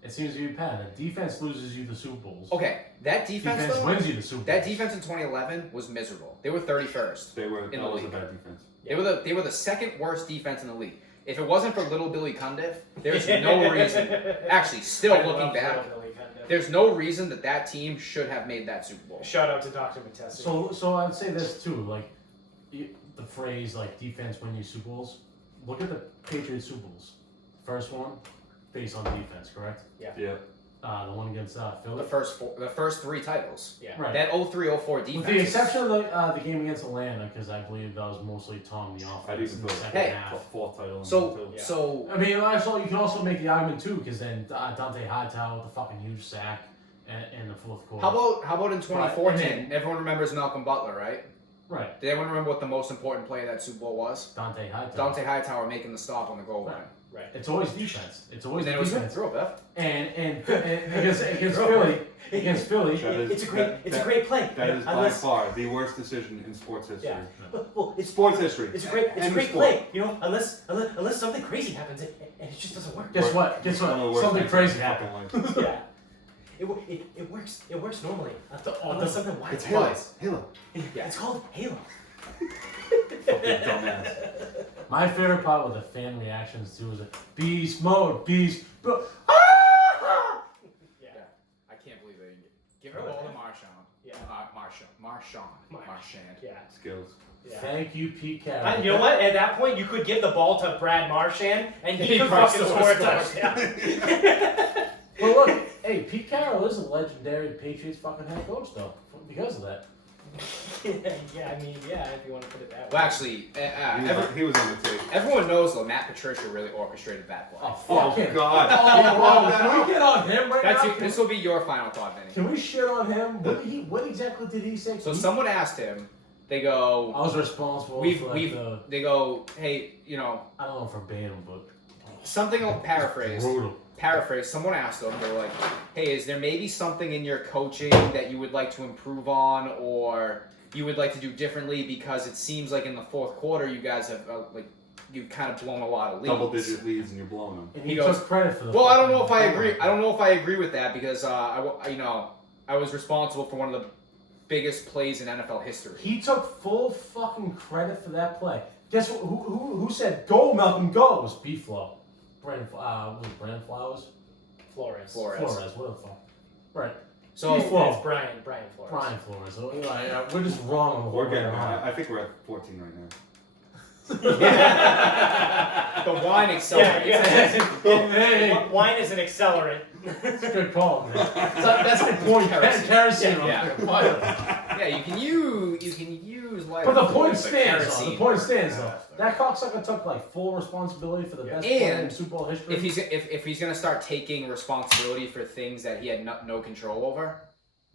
It seems to be a pattern. Defense loses you the Super Bowls. Okay, that defense though, wins you the Super Bowls. That defense in 2011 was miserable. They were 31st. They were in the league. A bad defense. They were the second worst defense in the league. If it wasn't for little Billy Cundiff, there's no reason. Actually, still I looking love back, Little Billy Cundiff. there's no reason that team should have made that Super Bowl. Shout out to Dr. Matesi. So I'd say this too, like the phrase like defense win you Super Bowls. Look at the Patriots Super Bowls. First one, based on defense, correct? Yeah. The one against Philly. The first 3 titles. Yeah. Right. That 03-04 defense. With the exception of the game against Atlanta, because I believe that was mostly Tom the offense. I'd even in the put second Hey. half. Fourth title. So I mean, also, you can also make the argument too, because then Dante Hightower with the fucking huge sack in the fourth quarter. how about in 2014? and Everyone remembers Malcolm Butler, right? Right. Did anyone remember what the most important play of that Super Bowl was? Dante Hightower. Dante Hightower making the stop on the goal line. Right. It's always defense. It's always And then it was defense. throw, Beth. And against Philly, It's a great play. That is by Unless- far the worst decision in sports history. Yeah. Well, it's Sports history. It's a great End of sport. play, you know. Unless something crazy happens and it just doesn't work. Guess what? One of the worst Something things crazy in happened. fucking life. Yeah. It works. It works normally. Unless something wild. It's Halo. Halo. Yeah. It's called Halo. Fucking dumbass. My favorite part with the fan reactions too was beast mode, beast. Yeah. I can't believe they didn't give it all to Marshawn. Yeah. Marchand. Yeah. Skills. Yeah. Thank you, Pete Carroll. You know what? At that point, you could give the ball to Brad Marchand, and he could probably fucking still score a would've touchdown. But look, hey, Pete Carroll is a legendary Patriots fucking head coach though, because of that. Yeah, I mean, yeah, if you want to put it that way. Well, actually, He was on the tape. everyone knows though Matt Patricia really orchestrated that play. Oh, fuck him. God. Can we get on him right now? This will be your final thought, Vinny. Can we shit on him? What exactly did he say? So someone asked him. They go. I was responsible for They go. Hey, I don't know verbatim, but something I'll paraphrase. brutal. Paraphrase. Someone asked them. They're like, "Hey, is there maybe something in your coaching that you would like to improve on, or you would like to do differently? Because it seems like in the fourth quarter, you guys have you've kind of blown a lot of leads. Double-digit leads and you're blowing them. And He he goes, took credit for the. Well, I don't know if I fucking agree. penalty. I don't know if I agree with that because I was responsible for one of the biggest plays in NFL history. He took full fucking credit for that play. Guess what? Who said go, Malcolm, go? It was B-Flow. Brand Flowers? Flores. Flores. Flores, what the fuck? Right. So B-Flow. It's Brian Flores. Brian Flores. So, we're just wrong on the whole We're way getting. around. I think we're at 14 right now. the wine accelerates. Yeah. Wine is an accelerant. That's a good call, man. That's the point. Kerosene. Yeah. Yeah, you can use light. But the point stands, though. The point stands, though. That cocksucker took like full responsibility for the best player in Super Bowl history. If he's gonna start taking responsibility for things that he had no control over,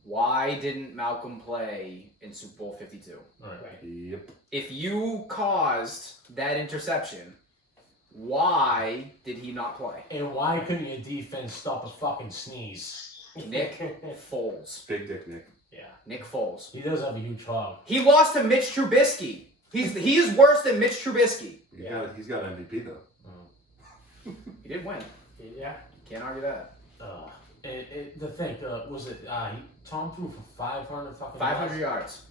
why didn't Malcolm play in Super Bowl 52? Right. Yep. If you caused that interception, why did he not play? And why couldn't your defense stop a fucking sneeze? Nick Foles. Big dick Nick. Yeah. Nick Foles. He does have a huge hog. He lost to Mitch Trubisky. He is worse than Mitch Trubisky. He's got MVP though. He did win. Yeah. Can't argue that. The thing was it Tom threw for 500 fucking 500 yards.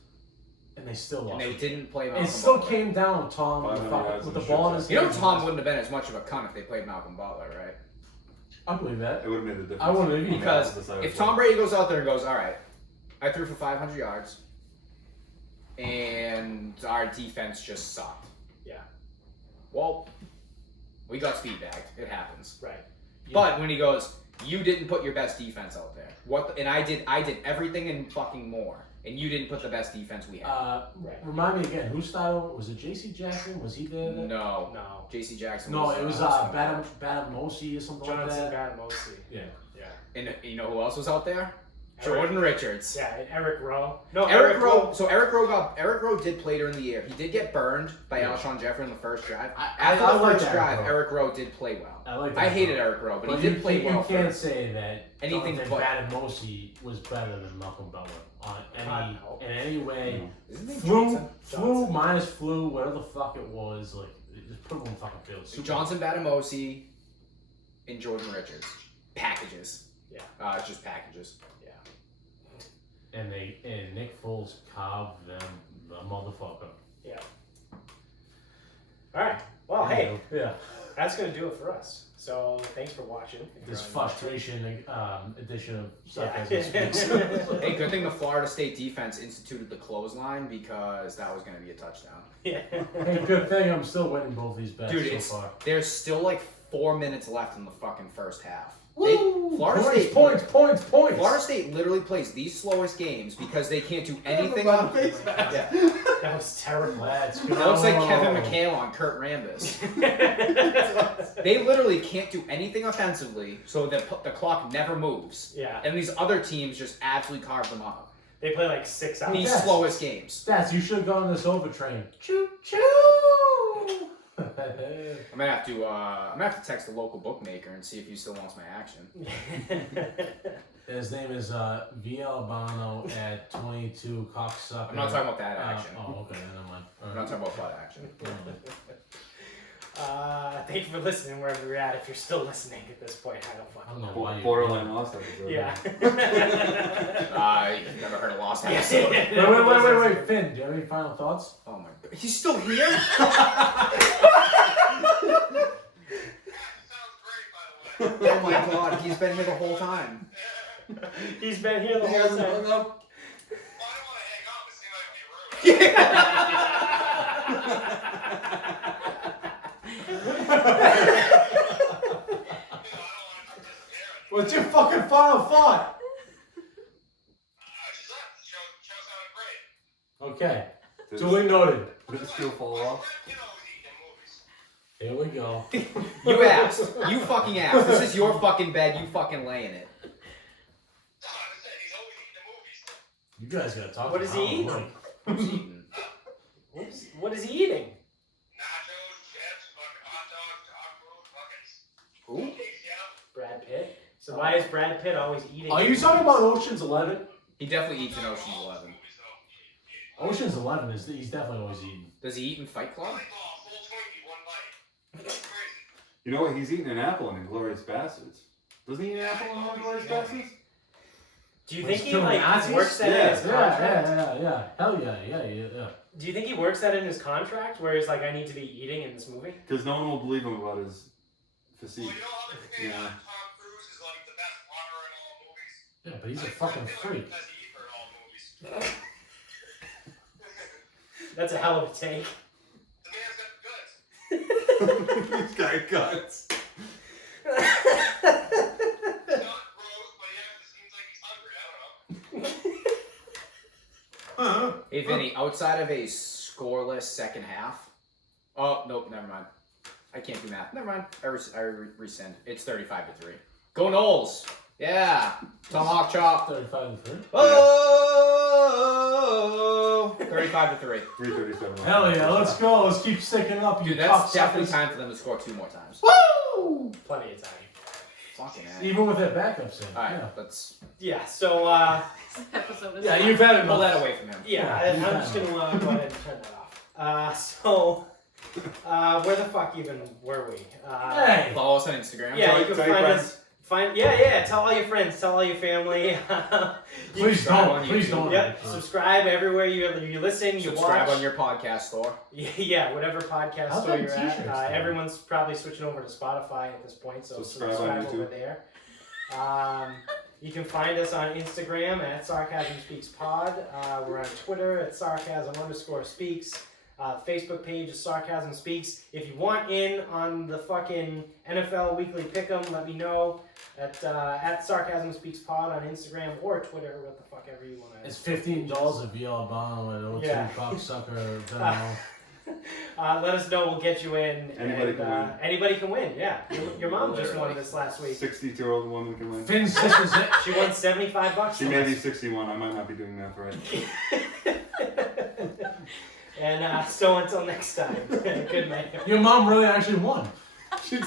and they still And lost. they didn't play Malcolm It still Butler. came down with Tom 500 yards with in the the ball in shit his You know hands. Tom wouldn't have been as much of a cunt if they played Malcolm Butler, right? I believe that. It would have made the difference. I wouldn't have either. Because if Tom Brady goes out there and goes, all right, I threw for 500 yards, and our defense just sucked. Yeah. Well, we got speed bagged. It happens. Right. But when he goes, you didn't put your best defense out there. And I did everything and fucking more. And you didn't put the best defense we had. Right. Remind me again, who started? Was it J.C. Jackson? Was he there? then? No. No. J.C. Jackson. No, it was Badamosi or something like Johnson that. Badamosi. Yeah. Yeah. And you know who else was out there? Jordan Richards. Yeah, and Eric Rowe. No, Eric Rowe. So Eric Rowe did play during the year. He did get burned by Alshon Jeffrey in the first drive. After the like first that, drive, bro. Eric Rowe did play well. I like that. I hated Eric Rowe, but he did play well. You can't first. say that Anything Jonathan but- Badamosi was better than Malcolm Butler in any Mm. way. Isn't he Flu Johnson. minus flu, whatever the fuck it was, like just put him on the fucking field. Super Johnson Badamosi and Jordan Richards. Packages. Yeah. Just packages. And Nick Foles carved them the motherfucker. Yeah. All right. Well, hey. Yeah. that's gonna do it for us. So thanks for watching. This frustration edition of Yeah. Sarcasm Speaks. Hey, good thing the Florida State defense instituted the clothesline because that was going to be a touchdown. Yeah. Hey, good thing I'm still winning both these bets Dude, so far. there's still like 4 minutes left in the fucking first half. Woo! Florida State Points. Florida State literally plays these slowest games because they can't do anything on Yeah. That was terrible. Let's go. That looks like Kevin McHale on Kurt Rambis. They literally can't do anything offensively, so the clock never moves. Yeah. And these other teams just absolutely carve them up. They play like 6 hours. These Yes. slowest games. Stats, you should have gone on this over train. Choo choo. I'm gonna have to text the local bookmaker and see if he still wants my action. His name is V. Albano at 22 cocksucker. I'm not talking about that action. Okay, never mind. I'm not talking about that action. Thank you for listening wherever you're at. If you're still listening at this point, I don't I fucking don't know know. why you. Borderline lost episode. Yeah. You've never heard a lost episode. Wait, Finn, do you have any final thoughts? Oh my god. He's still here? That sounds great, by the way. Oh my god, he's been here the whole time. He's been here the He whole hasn't time. hung up. Well, I don't want to hang up. It seems like it'd be rude. I don't want to disappear. What's your fucking final thought? Just left. The show sounded great. Okay, duly noted. Did it still fall off? You know, he's eating in movies. Here we go. You asked. You fucking asked. This is your fucking bed. You fucking lay in it. No, I said he's always eating in movies. You guys gotta talk. What does he eat? Who's eating? What is he eating? Nachos, chips, fucking hot dogs, dog food, fucking Who? cookies, yeah. Brad Pitt. So why is Brad Pitt always eating? Are you talking about Ocean's 11? He definitely eats in Ocean's 11. Movies, though. Ocean's 11 is he's definitely always eating. Does he eat in Fight Club? Like, oh, full Twinkie, one bite. That's crazy. You know what? He's eating an apple in Inglourious Bastards. Doesn't he eat an apple in Inglourious Bastards? Do you think He's he killing like Nazis? works that in his contract? Yeah. Hell yeah. Do you think he works that in his contract, where he's like, I need to be eating in this movie? Because no one will believe him about his physique. Well, you know how they say Yeah. Tom Cruise is like the best runner in all movies? Yeah, but he's a Like, fucking Brad Pitt, freak. like, the best eater in all movies. That's a hell of a take. The man's got guts. This guy cuts. He's not gross, but yeah, it seems like he's hungry. I don't know. Hey, Vinny, outside of a scoreless second half. Oh, nope, never mind. I can't do math. Never mind. I rescind. It's 35-3. Go Knowles! Yeah! Tomahawk chop! 35-3. Oh! 35-3. 337. Hell yeah, let's go. Let's keep sticking it up, you Dude, that's definitely cocksuckers. time for them to score 2 more times. Woo! Plenty of time. Fucking A. Even with their backups in. Alright, Yeah. let's Yeah. So This episode is Yeah, you've had pull enough. that away from him. I'm just gonna go ahead and turn that off. Where the fuck even were we? Hey! Follow us on Instagram. Yeah, you can Tell your find friends. us. Tell all your friends. Tell all your family. Please subscribe don't. on Please YouTube. don't. Yep. Subscribe everywhere you listen. You Subscribe watch. on your podcast store. Yeah, whatever podcast How's store that you're t-shirts at. doing? Everyone's probably switching over to Spotify at this point, so Subscribe subscribe on over YouTube. there. You can find us on Instagram at Sarcasm Speaks Pod. We're on Twitter at Sarcasm_Speaks. Facebook page is Sarcasm Speaks. If you want in on the fucking NFL Weekly Pick'em, let me know at Sarcasm Speaks Pod on Instagram or Twitter, what the fuck ever you want to. It's $15 at V. Albano at O2 Yeah. cocksucker. Venmo. Let us know. We'll get you in. Anybody can win. Anybody can win. Yeah, your mom just won Literally. this last week. 62-year-old woman can win. Finn's sister's it. She won $75. She from may be us. 61. I might not be doing that right. And so until next time. Good night. Your mom really actually won. She did.